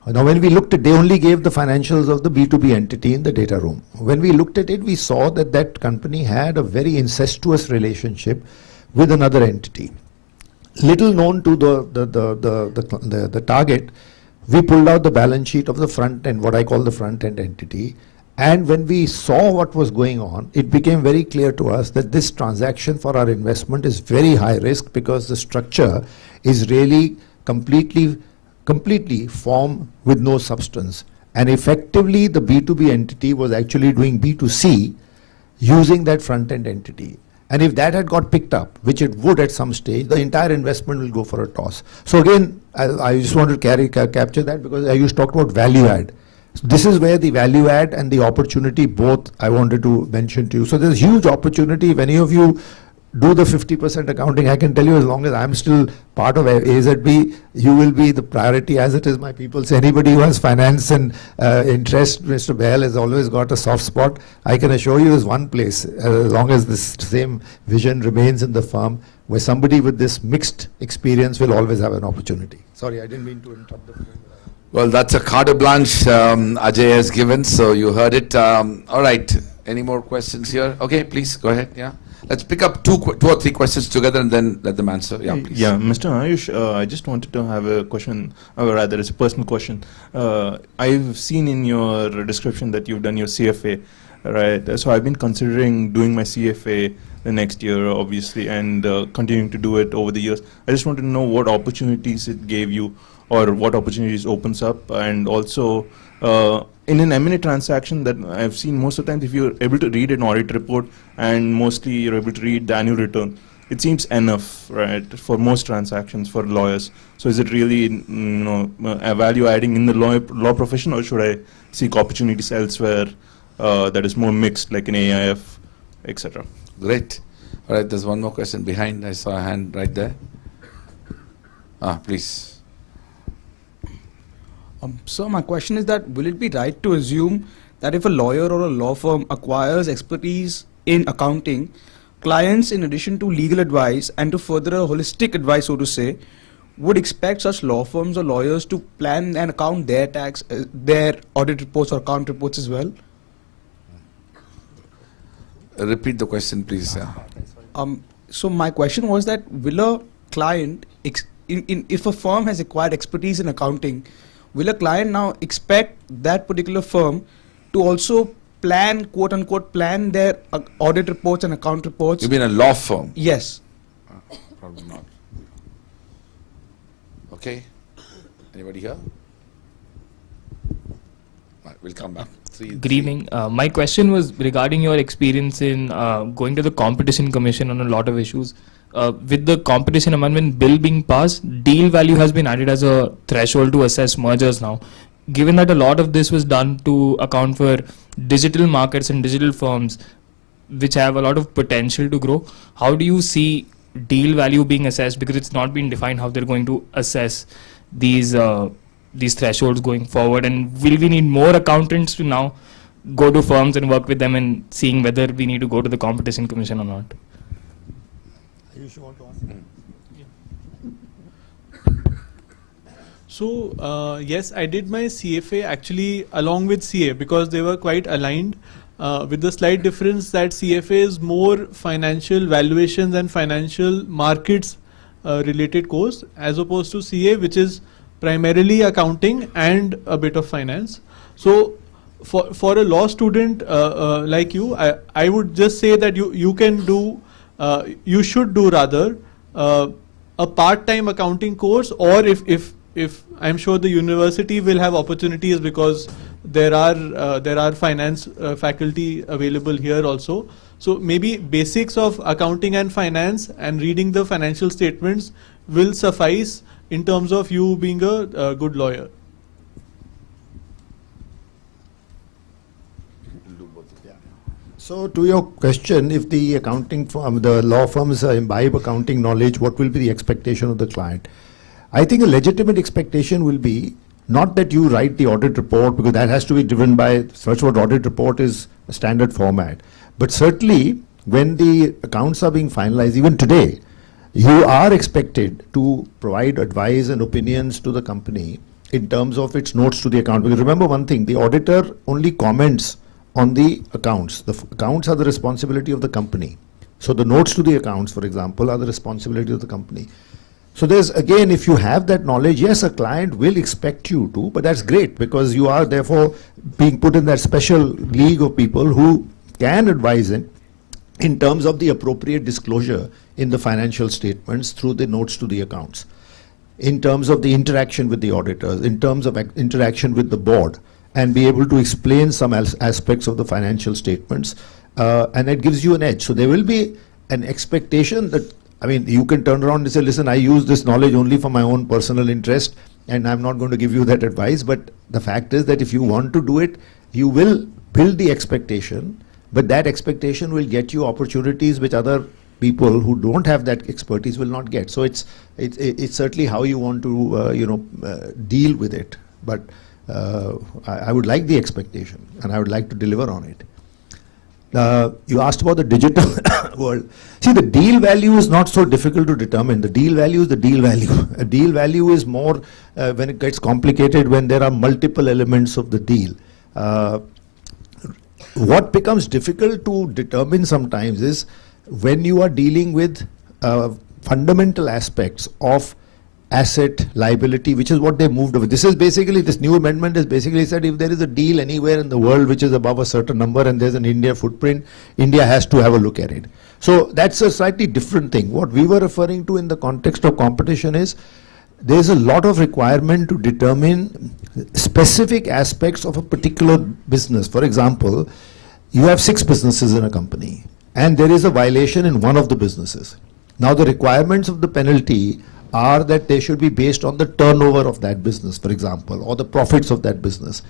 Now when we looked at, they only gave the financials of the B2B entity in the data room. When we looked at it, we saw that that company had a very incestuous relationship with another entity. Little known to the target, we pulled out the balance sheet of the front end, what I call the front end entity. And when we saw what was going on, it became very clear to us that this transaction for our investment is very high risk because the structure is really completely formed with no substance. And effectively, the B2B entity was actually doing B2C using that front end entity. And if that had got picked up, which it would at some stage, the entire investment will go for a toss. So again, I just want to capture that because I used to talk about value add. So this is where the value add and the opportunity both I wanted to mention to you. So there's huge opportunity. If any of you do the 50% accounting, I can tell you as long as I'm still part of AZB, you will be the priority as it is my people. So anybody who has finance and interest, Mr. Behl has always got a soft spot. I can assure you there's one place, as long as this same vision remains in the firm, where somebody with this mixed experience will always have an opportunity. Sorry, I didn't mean to interrupt the flow. Well, that's a carte blanche Ajay has given, so you heard it. All right, any more questions here? Okay, please, go ahead, yeah. Let's pick up two or three questions together and then let them answer. Yeah, please. Yeah, Mr. Ayush, I just wanted to have a question, or rather it's a personal question. I've seen in your description that you've done your CFA, right? So I've been considering doing my CFA the next year, obviously, and continuing to do it over the years. I just want to know what opportunities it gave you or what opportunities opens up, and also in an M&A transaction that I've seen most of the time, if you're able to read an audit report and mostly you're able to read the annual return, it seems enough, right, for most transactions for lawyers. So is it really a value adding in the law profession, or should I seek opportunities elsewhere that is more mixed, like an AIF, etc.? Great. All right, there's one more question behind. I saw a hand right there. Please. So my question is that will it be right to assume that if a lawyer or a law firm acquires expertise in accounting, clients, in addition to legal advice and to further a holistic advice, so to say, would expect such law firms or lawyers to plan and account their tax, their audit reports or account reports as well? Repeat the question, please. So my question was that will a client, if a firm has acquired expertise in accounting, will a client now expect that particular firm to also plan, quote unquote, plan their audit reports and account reports? You mean a law firm? Yes. Probably not. Okay. Anybody here? Right, we'll come back. Good evening. My question was regarding your experience in going to the Competition Commission on a lot of issues. With the Competition Amendment Bill being passed, deal value has been added as a threshold to assess mergers now. Given that a lot of this was done to account for digital markets and digital firms, which have a lot of potential to grow, how do you see deal value being assessed? Because it's not been defined how they're going to assess these thresholds going forward. And will we need more accountants to now go to firms and work with them and seeing whether we need to go to the Competition Commission or not? So, yes, I did my CFA actually along with CA because they were quite aligned with the slight difference that CFA is more financial valuations and financial markets related course as opposed to CA, which is primarily accounting and a bit of finance. So for a law student like you, I would just say that you can do, you should do rather a part-time accounting course, or if I'm sure the university will have opportunities because there are finance faculty available here also. So maybe basics of accounting and finance and reading the financial statements will suffice in terms of you being a good lawyer. So to your question, if the accounting firm, the law firms imbibe accounting knowledge, what will be the expectation of the client? I think a legitimate expectation will be not that you write the audit report, because that has to be driven by, first of all, audit report is a standard format. But certainly when the accounts are being finalized, even today, you are expected to provide advice and opinions to the company in terms of its notes to the account. Because remember one thing, the auditor only comments on the accounts. The accounts are the responsibility of the company. So the notes to the accounts, for example, are the responsibility of the company. So there's, again, if you have that knowledge, yes, a client will expect you to, but that's great because you are therefore being put in that special league of people who can advise in terms of the appropriate disclosure in the financial statements through the notes to the accounts, in terms of the interaction with the auditors, in terms of interaction with the board, and be able to explain some aspects of the financial statements, and it gives you an edge. So there will be an expectation that, I mean, you can turn around and say, listen, I use this knowledge only for my own personal interest, and I'm not going to give you that advice. But the fact is that if you want to do it, you will build the expectation, but that expectation will get you opportunities which other people who don't have that expertise will not get. So it's certainly how you want to deal with it. But I would like the expectation, and I would like to deliver on it. You asked about the digital world. See, the deal value is not so difficult to determine. The deal value is the deal value. A deal value is more when it gets complicated, when there are multiple elements of the deal. What becomes difficult to determine sometimes is when you are dealing with fundamental aspects of asset liability, which is what they moved over. This is basically, this new amendment is basically said if there is a deal anywhere in the world which is above a certain number and there's an India footprint, India has to have a look at it. So that's a slightly different thing. What we were referring to in the context of competition is there's a lot of requirement to determine specific aspects of a particular business. For example, you have 6 businesses in a company and there is a violation in one of the businesses. Now the requirements of the penalty are that they should be based on the turnover of that business, for example, or the profits of that business.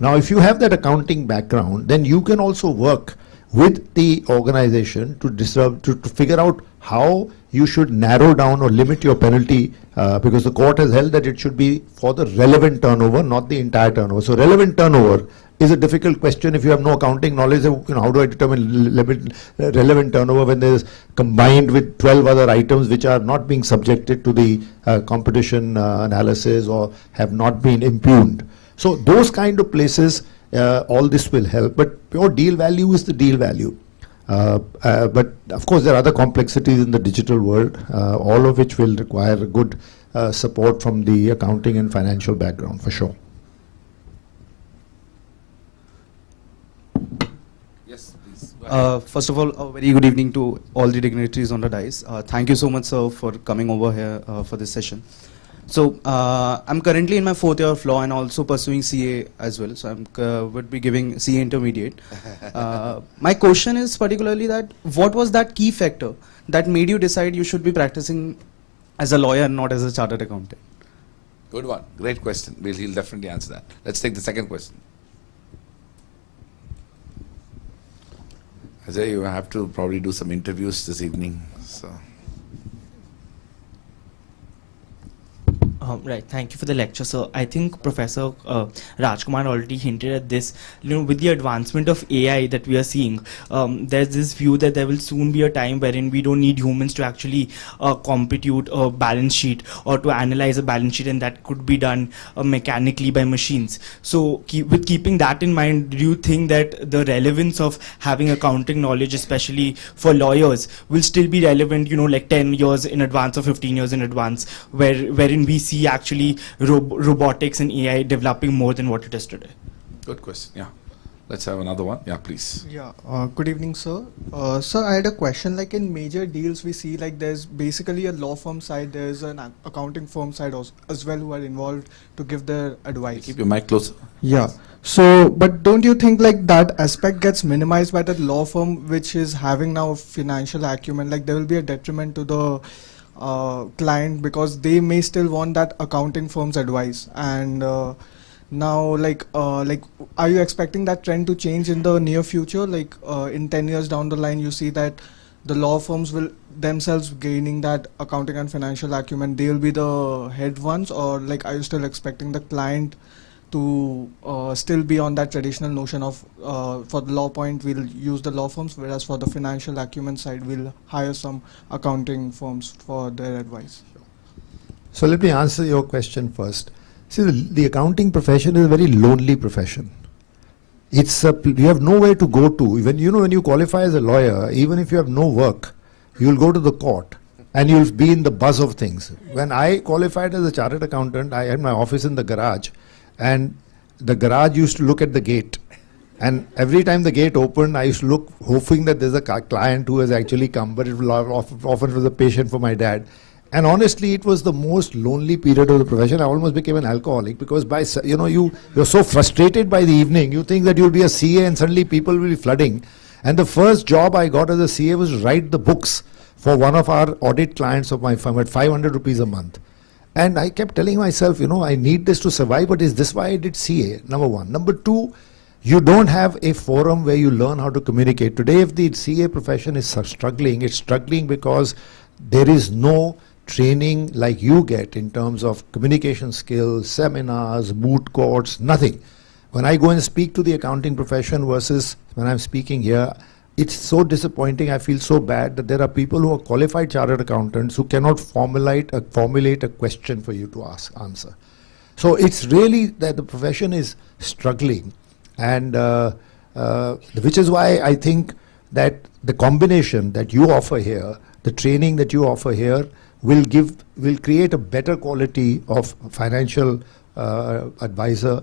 Now, if you have that accounting background, then you can also work with the organization to figure out how you should narrow down or limit your penalty, because the court has held that it should be for the relevant turnover, not the entire turnover. So relevant turnover is a difficult question if you have no accounting knowledge. How do I determine relevant turnover when there is combined with 12 other items which are not being subjected to the competition analysis or have not been impugned. So those kind of places, all this will help. But pure deal value is the deal value. But of course there are other complexities in the digital world, all of which will require a good support from the accounting and financial background for sure. Yes, please. First of all, a very good evening to all the dignitaries on the dais. Thank you so much, sir, for coming over here for this session. So I'm currently in my 4th year of law and also pursuing CA as well. So I would be giving CA intermediate. My question is particularly that what was that key factor that made you decide you should be practicing as a lawyer and not as a chartered accountant? Good one. Great question. He'll definitely answer that. Let's take the second question. Ajay, you have to probably do some interviews this evening. So. Right, thank you for the lecture. So I think Professor Rajkumar already hinted at this. With the advancement of AI that we are seeing, there's this view that there will soon be a time wherein we don't need humans to actually compute a balance sheet or to analyze a balance sheet, and that could be done mechanically by machines. So with keeping that in mind, do you think that the relevance of having accounting knowledge, especially for lawyers, will still be relevant, like 10 years in advance or 15 years in advance, wherein we see actually robotics and AI developing more than what it is today? Good question. Yeah. Let's have another one. Yeah, please. Yeah. Good evening, sir. Sir, I had a question. Like in major deals, we see like there's basically a law firm side, there's an accounting firm side as well who are involved to give their advice. Keep your mic closer. Yeah. So, but don't you think like that aspect gets minimized by the law firm which is having now financial acumen? Like there will be a detriment to the client because they may still want that accounting firm's advice. And now, are you expecting that trend to change in the near future? Like in 10 years down the line, you see that the law firms will themselves gaining that accounting and financial acumen. They will be the head ones, or like are you still expecting the client to still be on that traditional notion of for the law point we'll use the law firms, whereas for the financial acumen side we'll hire some accounting firms for their advice? So let me answer your question first. See, the accounting profession is a very lonely profession. It's you have nowhere to go to. Even when you qualify as a lawyer, even if you have no work, you'll go to the court and you'll be in the buzz of things. When I qualified as a chartered accountant, I had my office in the garage. And the garage used to look at the gate. And every time the gate opened, I used to look, hoping that there's a client who has actually come, but it often was a patient for my dad. And honestly, it was the most lonely period of the profession. I almost became an alcoholic because you're so frustrated by the evening. You think that you'll be a CA and suddenly people will be flooding. And the first job I got as a CA was to write the books for one of our audit clients of my firm at 500 rupees a month. And I kept telling myself, I need this to survive, but is this why I did CA? Number one. Number two, you don't have a forum where you learn how to communicate. Today, if the CA profession is struggling, it's struggling because there is no training like you get in terms of communication skills, seminars, moot courts, nothing. When I go and speak to the accounting profession versus when I'm speaking here, it's so disappointing. I feel so bad that there are people who are qualified chartered accountants who cannot formulate a question for you to answer. So it's really that the profession is struggling, and which is why I think that the combination that you offer here, the training that you offer here, will create a better quality of financial advisor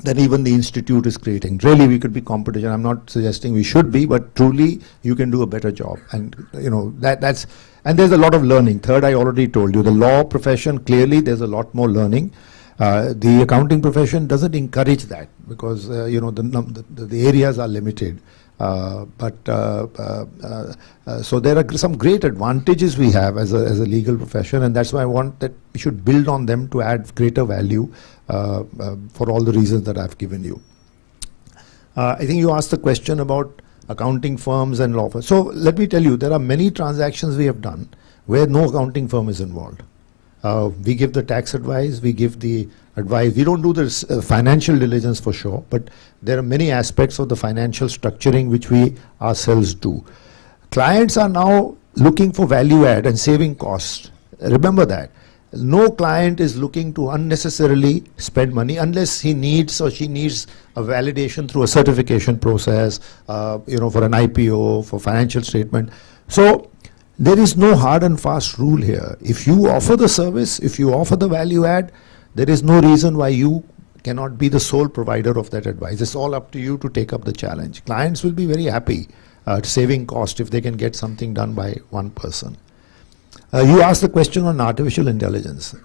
than even the institute is creating. Really, we could be competition. I'm not suggesting we should be, but truly you can do a better job. And that's and there's a lot of learning. Third, I already told you, the law profession, clearly there's a lot more learning. The accounting profession doesn't encourage that because the areas are limited. So there are some great advantages we have as a legal profession, and that's why I want that we should build on them to add greater value for all the reasons that I've given you. I think you asked the question about accounting firms and law firms. So let me tell you, there are many transactions we have done where no accounting firm is involved. We give the tax advice, we give the advice. We don't do the financial diligence for sure, but there are many aspects of the financial structuring which we ourselves do. Clients are now looking for value add and saving costs. Remember that. No client is looking to unnecessarily spend money unless he needs or she needs a validation through a certification process, for an IPO, for financial statement. So there is no hard and fast rule here. If you offer the service, if you offer the value add, there is no reason why you cannot be the sole provider of that advice. It's all up to you to take up the challenge. Clients will be very happy saving cost if they can get something done by one person. You asked the question on artificial intelligence.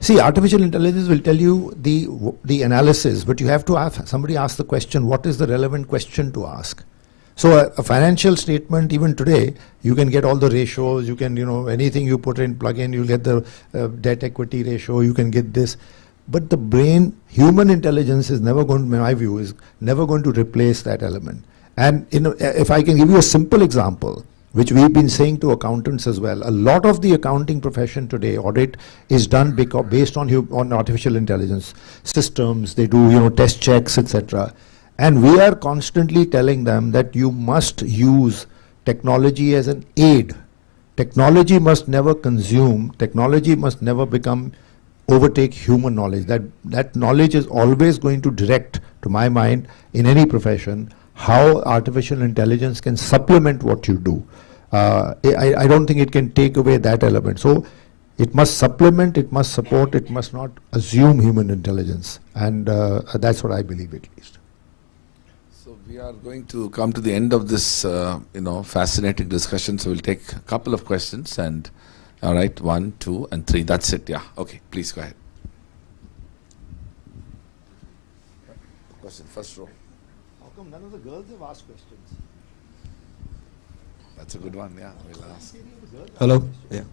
See, artificial intelligence will tell you the analysis, but you have to ask, somebody ask the question, what is the relevant question to ask? So a financial statement, even today, you can get all the ratios, you can, anything you put in, plug in, you'll get the debt equity ratio, you can get this. But the brain, human intelligence is never going, in my view, is never going to replace that element. And if I can give you a simple example, which we've been saying to accountants as well, a lot of the accounting profession today, audit, is done based on artificial intelligence systems. They do, test checks, etc. And we are constantly telling them that you must use technology as an aid. Technology must never consume, technology must never overtake human knowledge. That knowledge is always going to direct, to my mind, in any profession, how artificial intelligence can supplement what you do. I don't think it can take away that element. So it must supplement, it must support, it must not assume human intelligence. And that's what I believe, at least. So we are going to come to the end of this, fascinating discussion. So we'll take a couple of questions and, all right, 1, 2, and 3. That's it. Yeah. Okay. Please go ahead. Question, first row. How come none of the girls have asked questions? That's a good one. Yeah, we'll ask. Hello. Yeah.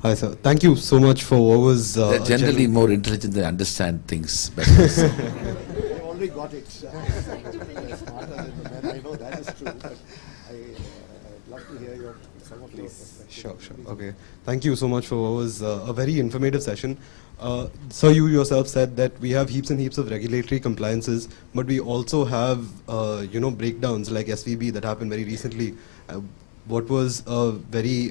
Hi, sir. Thank you so much for what was. They're generally more intelligent. They understand things better. So. They already got it. Smarter than the men. I know that is true. But I'd love to hear some of your perspectives. Sure. Okay. Thank you so much for what was a very informative session. So you yourself said that we have heaps and heaps of regulatory compliances, but we also have, breakdowns like SVB that happened very recently. What was a very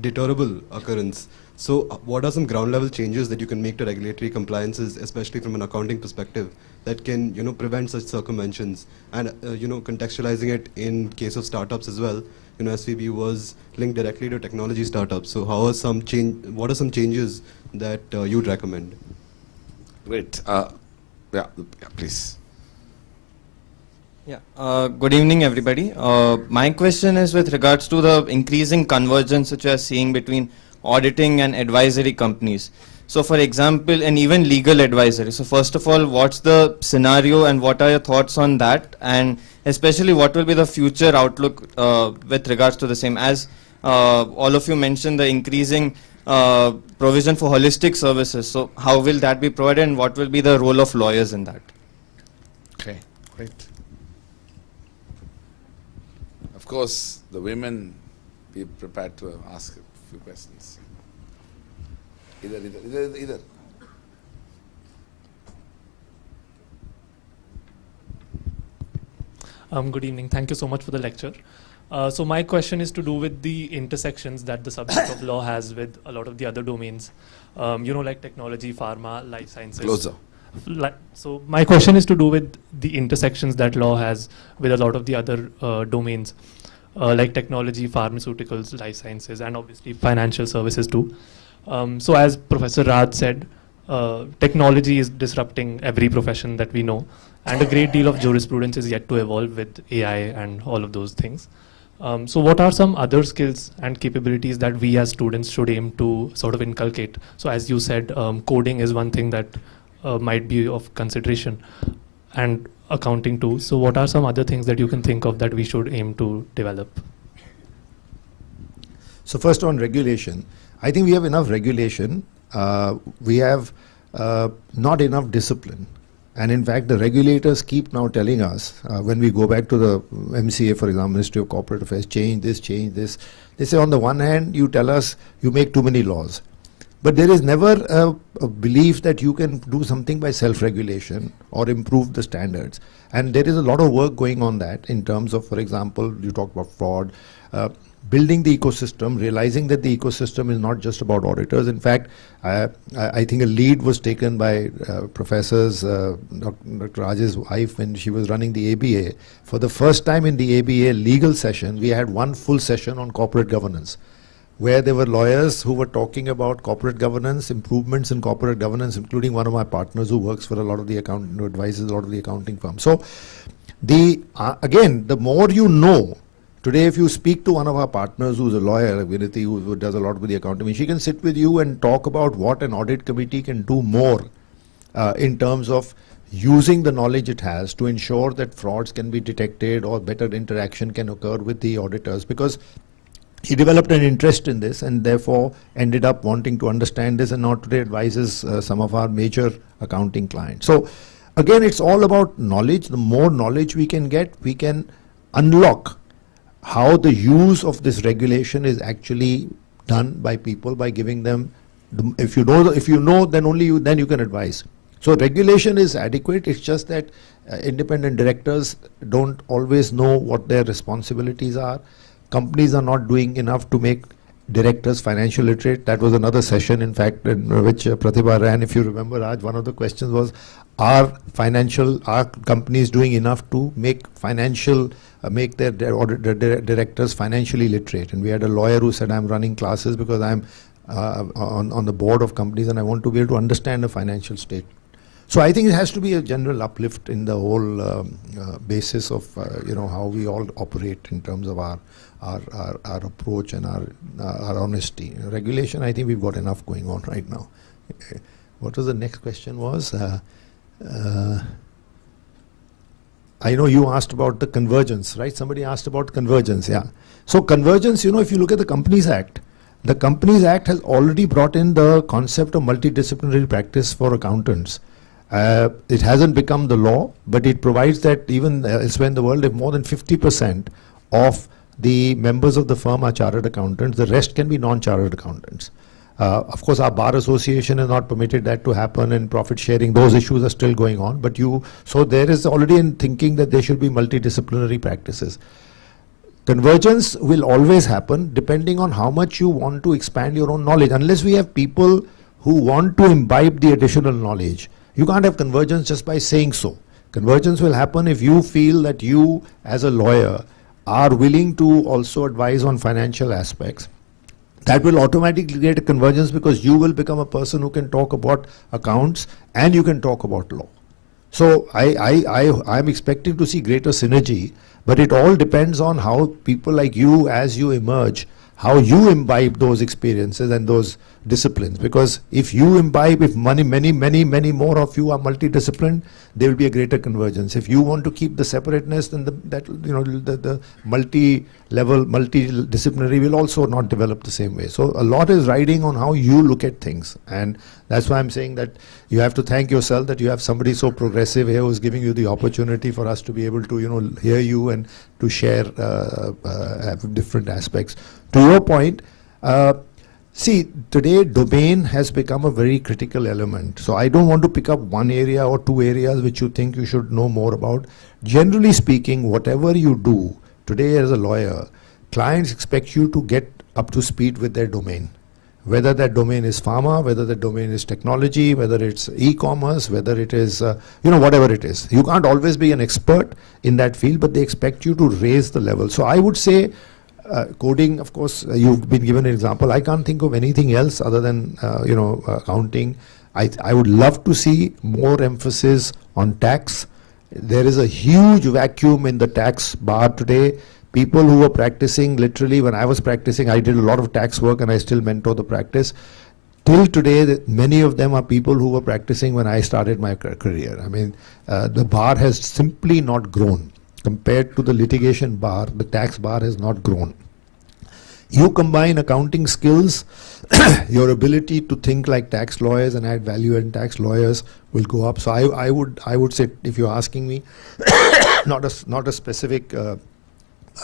deterrable occurrence. So what are some ground level changes that you can make to regulatory compliances, especially from an accounting perspective, that can, prevent such circumventions? And, contextualizing it in case of startups as well, SVB was linked directly to technology startups. So what are some changes that you'd recommend? Great. Please. Yeah. Good evening, everybody. My question is with regards to the increasing convergence which we are seeing between auditing and advisory companies. So, for example, and even legal advisory. So, first of all, what's the scenario and what are your thoughts on that? And especially, what will be the future outlook with regards to the same? As all of you mentioned, the increasing provision for holistic services. So, how will that be provided and what will be the role of lawyers in that? Okay, great. Of course, the women, be prepared to ask a few questions. Either. Good evening. Thank you so much for the lecture. So my question is to do with the intersections that the subject of law has with a lot of the other domains, like technology, pharma, life sciences. Closer. So my question is to do with the intersections that law has with a lot of the other domains, like technology, pharmaceuticals, life sciences, and obviously financial services too. So as Professor Raj said, technology is disrupting every profession that we know, and a great deal of jurisprudence is yet to evolve with AI and all of those things. So what are some other skills and capabilities that we as students should aim to sort of inculcate? So as you said, coding is one thing that might be of consideration, and accounting too. So what are some other things that you can think of that we should aim to develop? So first on regulation, I think we have enough regulation. We have not enough discipline. And in fact, the regulators keep now telling us, when we go back to the MCA, for example, Ministry of Corporate Affairs, change this, change this. They say on the one hand, you tell us you make too many laws. But there is never a belief that you can do something by self-regulation or improve the standards. And there is a lot of work going on that in terms of, for example, you talk about fraud, building the ecosystem, realizing that the ecosystem is not just about auditors. In fact, I think a lead was taken by professors, Dr. Raj's wife, when she was running the ABA. For the first time in the ABA legal session, we had one full session on corporate governance, where there were lawyers who were talking about corporate governance, improvements in corporate governance, including one of my partners who works for a lot of the accounting, who advises a lot of the accounting firms. So, again, the more you know. Today, if you speak to one of our partners who's a lawyer, Vinati, who does a lot with the accounting, she can sit with you and talk about what an audit committee can do more in terms of using the knowledge it has to ensure that frauds can be detected or better interaction can occur with the auditors. Because he developed an interest in this and therefore ended up wanting to understand this, and now today advises some of our major accounting clients. So again, it's all about knowledge. The more knowledge we can get, we can unlock how the use of this regulation is actually done by people, by giving them, if you know, then only you can advise. So regulation is adequate. It's just that independent directors don't always know what their responsibilities are. Companies are not doing enough to make directors financial literate. That was another session, in fact, in which Pratibha ran. If you remember, Raj, one of the questions was, are companies doing enough to make make their directors financially literate? And we had a lawyer who said, I'm running classes because I'm on the board of companies and I want to be able to understand the financial state. So I think it has to be a general uplift in the whole basis of how we all operate in terms of our approach and our honesty. Regulation, I think we've got enough going on right now. What was the next question was? I know you asked about the convergence, right? Somebody asked about convergence, yeah. So convergence, if you look at the Companies Act has already brought in the concept of multidisciplinary practice for accountants. It hasn't become the law, but it provides that even elsewhere in the world, if more than 50% of the members of the firm are chartered accountants, the rest can be non-chartered accountants. Of course, our Bar Association has not permitted that to happen, and profit sharing, those issues are still going on. But so there is already in thinking that there should be multidisciplinary practices. Convergence will always happen depending on how much you want to expand your own knowledge. Unless we have people who want to imbibe the additional knowledge, you can't have convergence just by saying so. Convergence will happen if you feel that you, as a lawyer, are willing to also advise on financial aspects. That will automatically create a convergence because you will become a person who can talk about accounts and you can talk about law. So I'm expecting to see greater synergy, but it all depends on how people like you, as you emerge, how you imbibe those experiences and those disciplines. Because if you imbibe, if many more of you are multidisciplined, there will be a greater convergence. If you want to keep the separateness, then the multi-level, multidisciplinary will also not develop the same way. So a lot is riding on how you look at things, and that's why I'm saying that you have to thank yourself that you have somebody so progressive here who's giving you the opportunity for us to be able to hear you and to share different aspects. To your point, see, today domain has become a very critical element. So I don't want to pick up one area or two areas which you think you should know more about. Generally speaking, whatever you do today as a lawyer, clients expect you to get up to speed with their domain. Whether that domain is pharma, whether that domain is technology, whether it's e-commerce, whether it is, whatever it is. You can't always be an expert in that field, but they expect you to raise the level. So I would say, coding, of course, you've been given an example. I can't think of anything else other than, accounting. I would love to see more emphasis on tax. There is a huge vacuum in the tax bar today. People who were practicing, literally, when I was practicing, I did a lot of tax work and I still mentor the practice. Till today, many of them are people who were practicing when I started my career. I mean, the bar has simply not grown. Compared to the litigation bar, the tax bar has not grown. you combine accounting skills, your ability to think like tax lawyers and add value in tax lawyers will go up. So I would say, if you're asking me, not a specific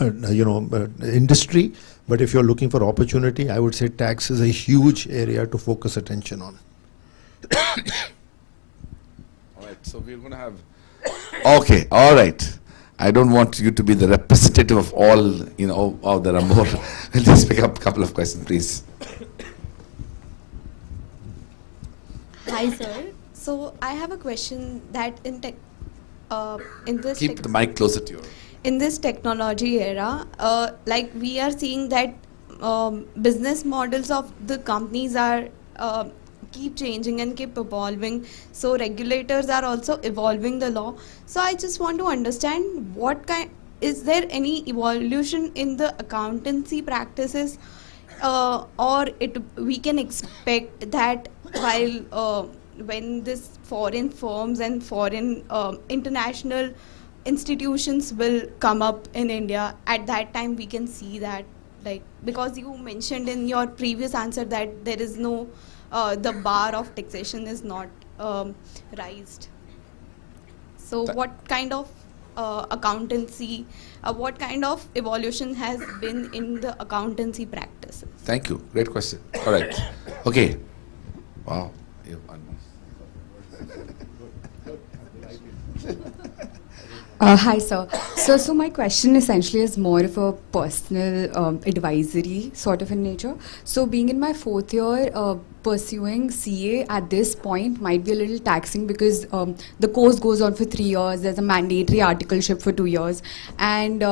industry, but if you're looking for opportunity, I would say tax is a huge area to focus attention on. All right, so we're going to have. Okay, all right. I don't want you to be the representative of all, oh, there are more. We'll just pick up a couple of questions, please. Hi, sir. So I have a question that in this Keep the mic closer to you. in this technology era, like we are seeing that business models of the companies are keep changing and keep evolving. So regulators are also evolving the law. So I just want to understand is there any evolution in the accountancy practices, or we can expect that while when this foreign firms and foreign international institutions will come up in India, at that time we can see that, like, because you mentioned in your previous answer that there is no the bar of taxation is not raised. So what kind of accountancy, what kind of evolution has been in the accountancy practices? Thank you. Great question. All right. Okay. Wow. Hi, sir. So my question essentially is more of a personal advisory sort of in nature. So being in my 4th year, pursuing CA at this point might be a little taxing because the course goes on for 3 years. There's a mandatory articleship for 2 years. And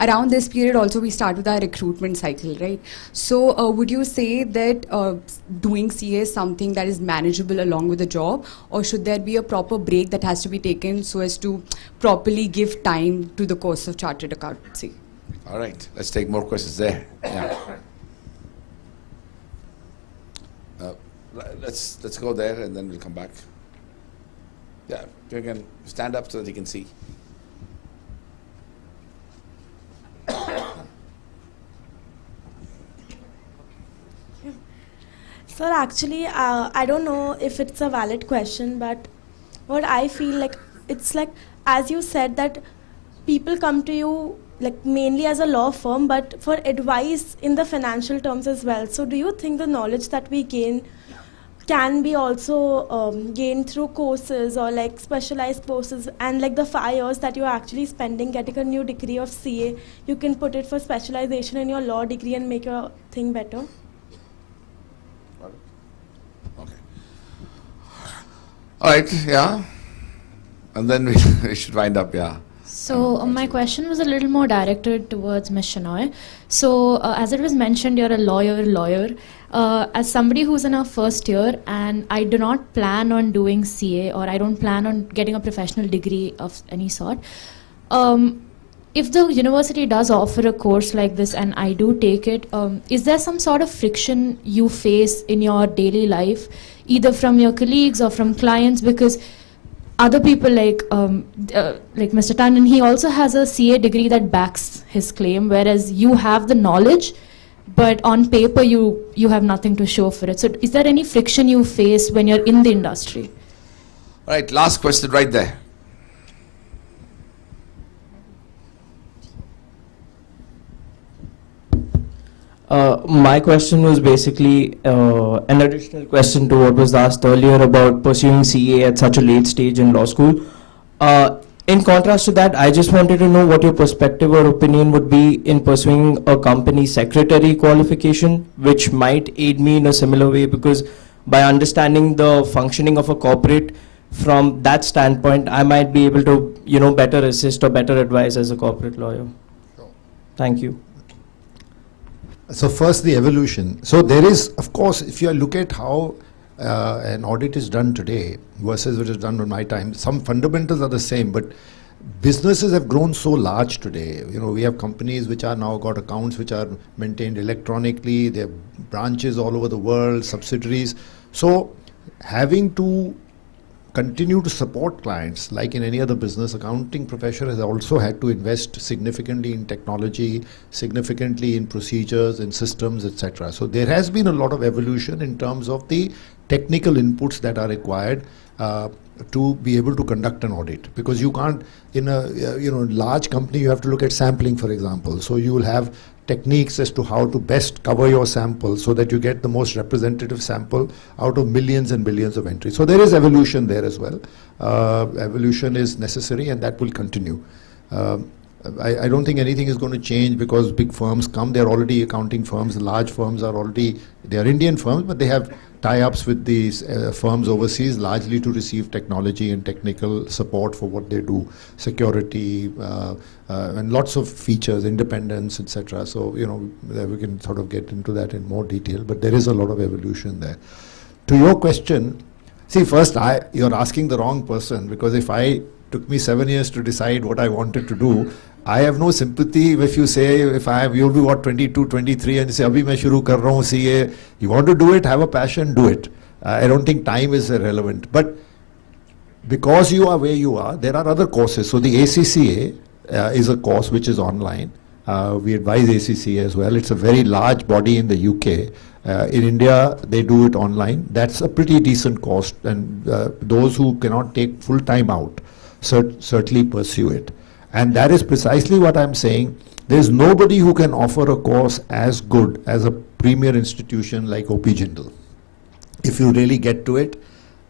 around this period also we start with our recruitment cycle, right? So would you say that doing CA is something that is manageable along with the job, or should there be a proper break that has to be taken so as to properly give time to the course of chartered accountancy? All right. Let's take more questions there. Yeah. Let's go there and then we'll come back. Yeah, you can stand up so that you can see. Sir, actually, I don't know if it's a valid question, but what I feel like, it's like, as you said, that people come to you like mainly as a law firm, but for advice in the financial terms as well. So do you think the knowledge that we gain can be also gained through courses or like specialized courses, and like the 5 years that you're actually spending getting a new degree of CA, you can put it for specialization in your law degree and make your thing better? All right, yeah. And then we should wind up, yeah. So my question was a little more directed towards Ms. Shenoy. So as it was mentioned, you're a lawyer. As somebody who's in our 1st year, and I do not plan on doing CA, or I don't plan on getting a professional degree of any sort, if the university does offer a course like this and I do take it, is there some sort of friction you face in your daily life, either from your colleagues or from clients? Because other people like Mr. Tandon, he also has a CA degree that backs his claim, whereas you have the knowledge, but on paper you have nothing to show for it. So is there any friction you face when you're in the industry? All right, last question right there. My question was basically an additional question to what was asked earlier about pursuing CA at such a late stage in law school. In contrast to that, I just wanted to know what your perspective or opinion would be in pursuing a company secretary qualification, which might aid me in a similar way, because by understanding the functioning of a corporate from that standpoint, I might be able to, better assist or better advise as a corporate lawyer. Thank you. So first, the evolution. So there is, of course, if you look at how an audit is done today versus what is done in my time, some fundamentals are the same, but businesses have grown so large today. We have companies which are now got accounts which are maintained electronically. They have branches all over the world, subsidiaries. So having to continue to support clients, like in any other business, accounting profession has also had to invest significantly in technology, significantly in procedures, in systems, etc. So there has been a lot of evolution in terms of the technical inputs that are required to be able to conduct an audit, because you can't, in a large company, you have to look at sampling, for example. So you will have techniques as to how to best cover your sample so that you get the most representative sample out of millions and billions of entries. So there is evolution there as well. Evolution is necessary, and that will continue. I don't think anything is going to change because big firms come. They're already accounting firms. The large firms are already, they are Indian firms, but they have tie-ups with these firms overseas, largely to receive technology and technical support for what they do, security, and lots of features, independence, etc. So, we can sort of get into that in more detail, but there is a lot of evolution there. To your question, see, first, you're asking the wrong person, because if took me 7 years to decide what I wanted to do, I have no sympathy if you say, you'll be what, 22, 23, and you say, abhi main shuru kar raha hu CA. You want to do it, have a passion, do it. I don't think time is irrelevant. But because you are where you are, there are other courses. So the ACCA is a course which is online. We advise ACCA as well. It's a very large body in the UK. In India, they do it online. That's a pretty decent cost, and those who cannot take full time out certainly pursue it. And that is precisely what I'm saying. There's nobody who can offer a course as good as a premier institution like OP Jindal. If you really get to it,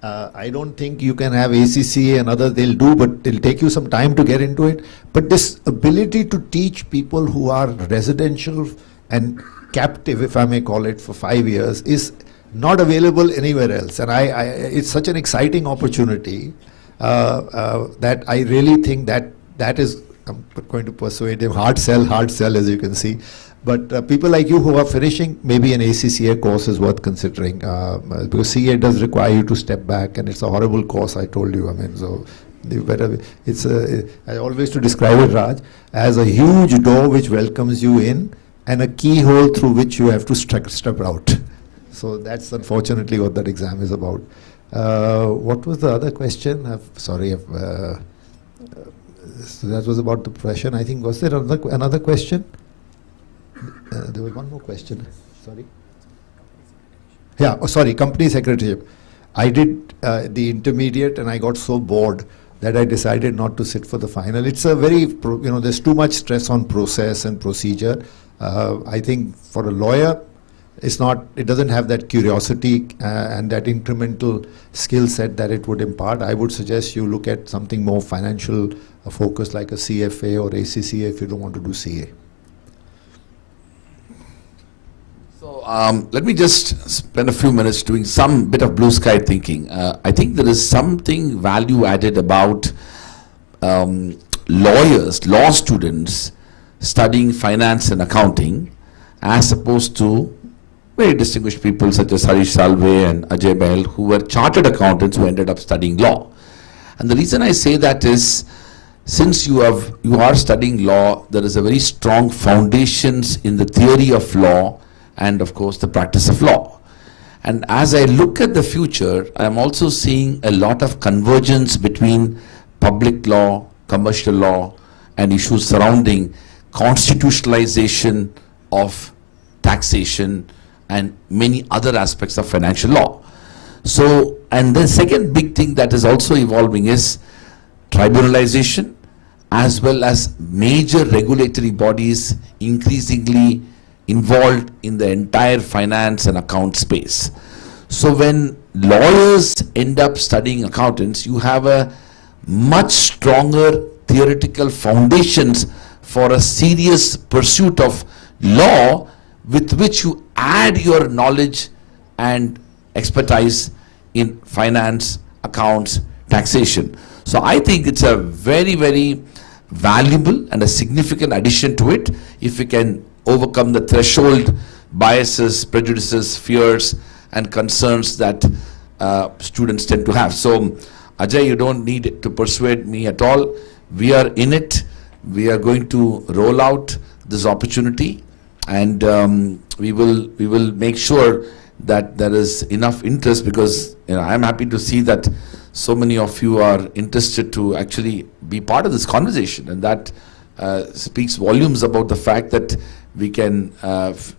I don't think you can have ACCA and others, they'll do, but it'll take you some time to get into it. But this ability to teach people who are residential and captive, if I may call it, for 5 years is not available anywhere else. And it's such an exciting opportunity that I really think that is, I'm going to persuade him, hard sell, as you can see. But people like you who are finishing, maybe an ACCA course is worth considering, because CA does require you to step back, and it's a horrible course, I told you. I mean, so you better, I always to describe it, Raj, as a huge door which welcomes you in, and a keyhole through which you have to step out. So that's unfortunately what that exam is about. What was the other question? So that was about the profession. I think, was there another question? There was one more question. Sorry. Yeah, company secretaryship. I did the intermediate, and I got so bored that I decided not to sit for the final. It's a very, there's too much stress on process and procedure. I think for a lawyer, it doesn't have that curiosity and that incremental skill set that it would impart. I would suggest you look at something more financial focused, like a CFA or ACCA, if you don't want to do CA. So let me just spend a few minutes doing some bit of blue sky thinking. I think there is something value added about lawyers, law students studying finance and accounting, as opposed to very distinguished people such as Harish Salve and Ajay Bahl, who were chartered accountants who ended up studying law. And the reason I say that is, since you are studying law, there is a very strong foundations in the theory of law and of course the practice of law. And as I look at the future, I am also seeing a lot of convergence between public law, commercial law, and issues surrounding constitutionalization of taxation and many other aspects of financial law. So, and the second big thing that is also evolving is tribunalization, as well as major regulatory bodies increasingly involved in the entire finance and account space. So when lawyers end up studying accountants, you have a much stronger theoretical foundations for a serious pursuit of law, with which you add your knowledge and expertise in finance, accounts, taxation. So I think it's a very, very valuable and a significant addition to it if we can overcome the threshold biases, prejudices, fears, and concerns that students tend to have. So Ajay, you don't need to persuade me at all. We are in it. We are going to roll out this opportunity, and we will make sure that there is enough interest, because I'm happy to see that so many of you are interested to actually be part of this conversation, and that speaks volumes about the fact that we can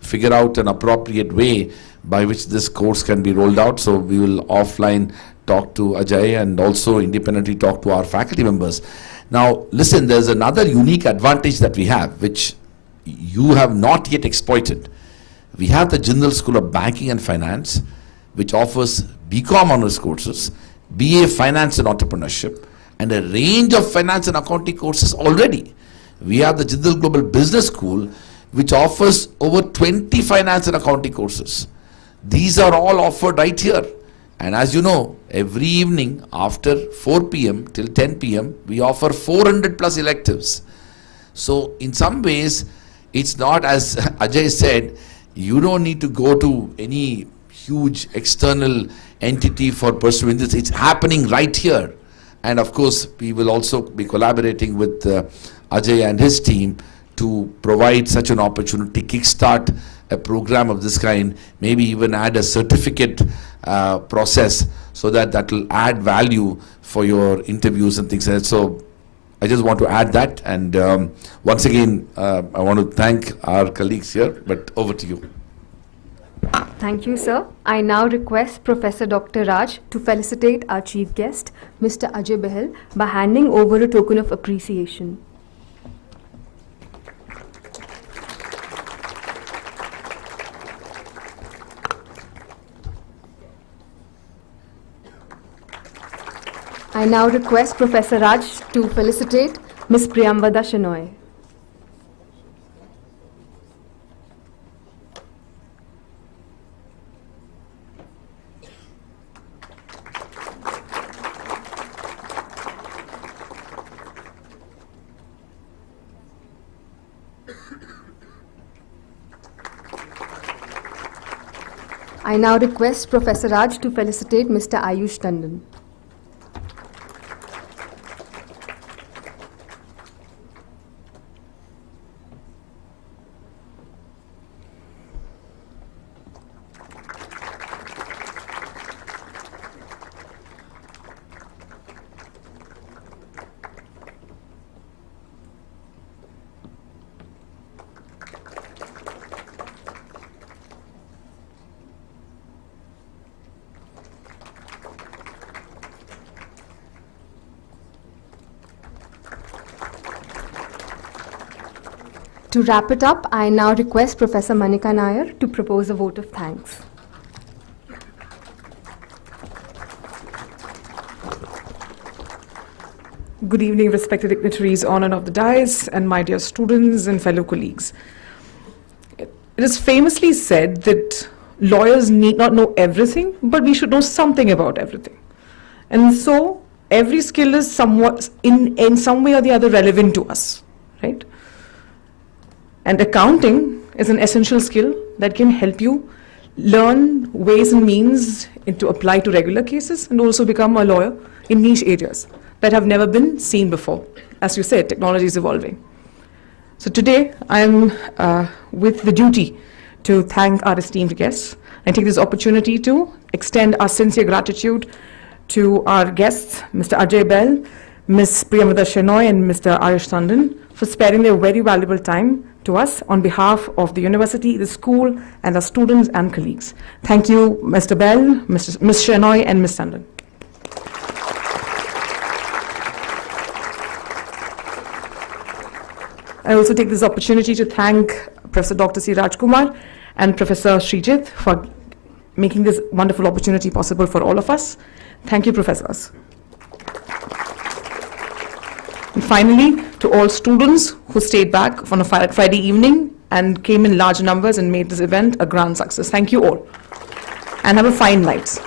figure out an appropriate way by which this course can be rolled out. So we will offline talk to Ajay and also independently talk to our faculty members. Now listen, there's another unique advantage that we have, which you have not yet exploited. We have the Jindal School of Banking and Finance, which offers BCom honors courses, BA Finance and Entrepreneurship, and a range of finance and accounting courses already. We have the Jindal Global Business School, which offers over 20 finance and accounting courses. These are all offered right here. And as you know, every evening after 4 p.m. till 10 p.m., we offer 400 plus electives. So in some ways, it's not, as Ajay said, you don't need to go to any huge external entity for pursuing this. It's happening right here. And of course, we will also be collaborating with Ajay and his team to provide such an opportunity, kickstart a program of this kind, maybe even add a certificate process, so that will add value for your interviews and things like that. So I just want to add that, and once again, I want to thank our colleagues here, but over to you. Thank you, sir. I now request Professor Dr. Raj to felicitate our chief guest, Mr. Ajay Bahal, by handing over a token of appreciation. I now request Professor Raj to felicitate Ms. Priyamvada Shenoy. I now request Professor Raj to felicitate Mr. Ayush Tandon. To wrap it up, I now request Professor Manika Nair to propose a vote of thanks. Good evening, respected dignitaries on and off the dais, and my dear students and fellow colleagues. It is famously said that lawyers need not know everything, but we should know something about everything. And so every skill is somewhat, in some way or the other, relevant to us, right? And accounting is an essential skill that can help you learn ways and means to apply to regular cases and also become a lawyer in niche areas that have never been seen before. As you said, technology is evolving. So today, I'm with the duty to thank our esteemed guests and take this opportunity to extend our sincere gratitude to our guests, Mr. Ajay Bahal, Ms. Priyamvada Shenoy, and Mr. Ayush Tandon, for sparing their very valuable time to us on behalf of the university, the school, and our students and colleagues. Thank you, Mr. Bahal, Ms. Shenoy, and Ms. Tandon. I also take this opportunity to thank Professor Dr. C. Rajkumar and Professor Srijit for making this wonderful opportunity possible for all of us. Thank you, professors. And finally, to all students who stayed back on a Friday evening and came in large numbers and made this event a grand success. Thank you all. And have a fine night.